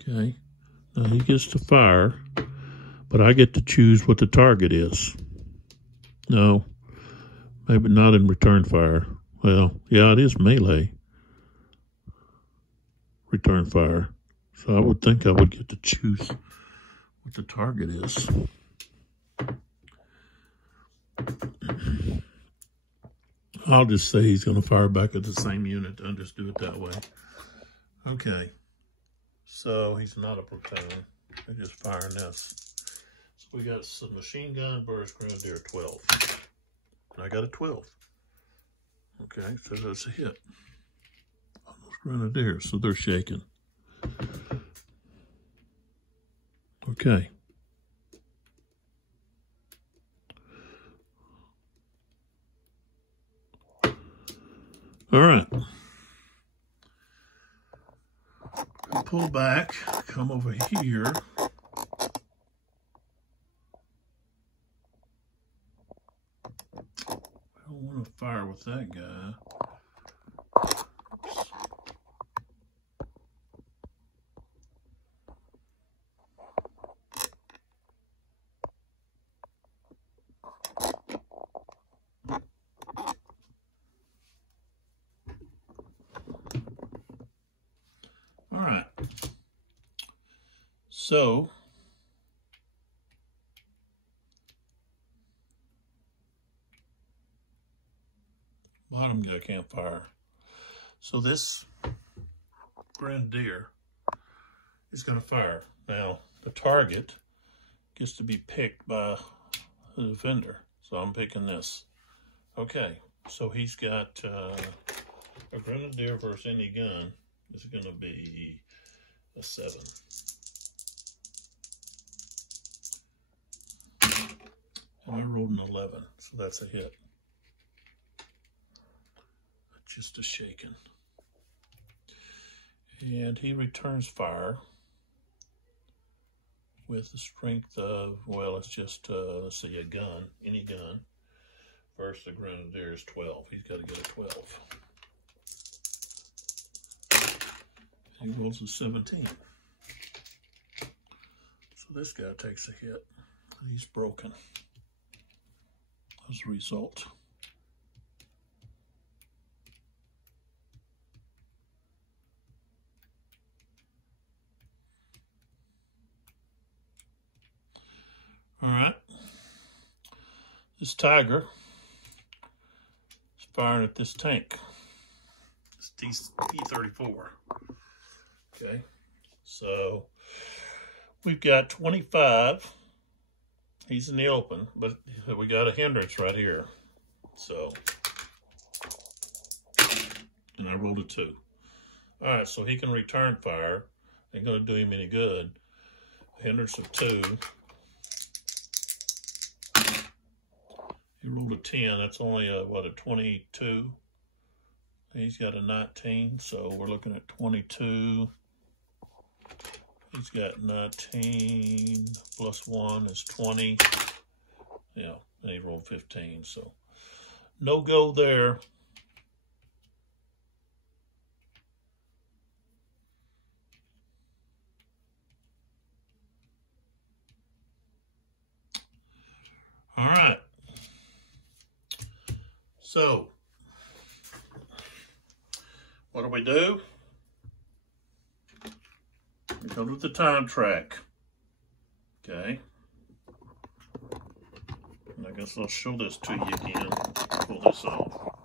Okay. Now he gets to fire, but I get to choose what the target is. No, maybe not in return fire. Well, yeah, it is melee. Return fire. So I would think I would get to choose what the target is. I'll just say he's going to fire back at the same unit. I'll just do it that way. Okay. So he's not a platoon. They're just firing this. So we got some machine gun versus grenadier 12. And I got a 12. Okay, so that's a hit on those grenadiers. So they're shaking. Okay. All right. Pull back, come over here. I don't want to fire with that guy. All right. So, I can't fire. So this Grenadier is going to fire. Now, the target gets to be picked by the defender. So I'm picking this. Okay, so he's got a Grenadier versus any gun is going to be a 7. And I rolled an 11, so that's a hit. Just a shaking. And he returns fire with the strength of, well, it's just, let's see, a gun, any gun, versus the Grenadier is 12. He's got to get a 12. He rolls a 17. So this guy takes a hit. He's broken as a result. All right, this Tiger is firing at this tank. It's T-34. Okay, so we've got 25. He's in the open, but we got a hindrance right here. So, and I rolled a 2. All right, so he can return fire. Ain't gonna do him any good. A hindrance of 2. He rolled a 10. That's only a, what, a 22. He's got a 19, so we're looking at 22. He's got 19 plus 1 is 20. Yeah, and he rolled 15, so no go there. All right. So, what do? We go to the time track. Okay. And I guess I'll show this to you again. Pull this off.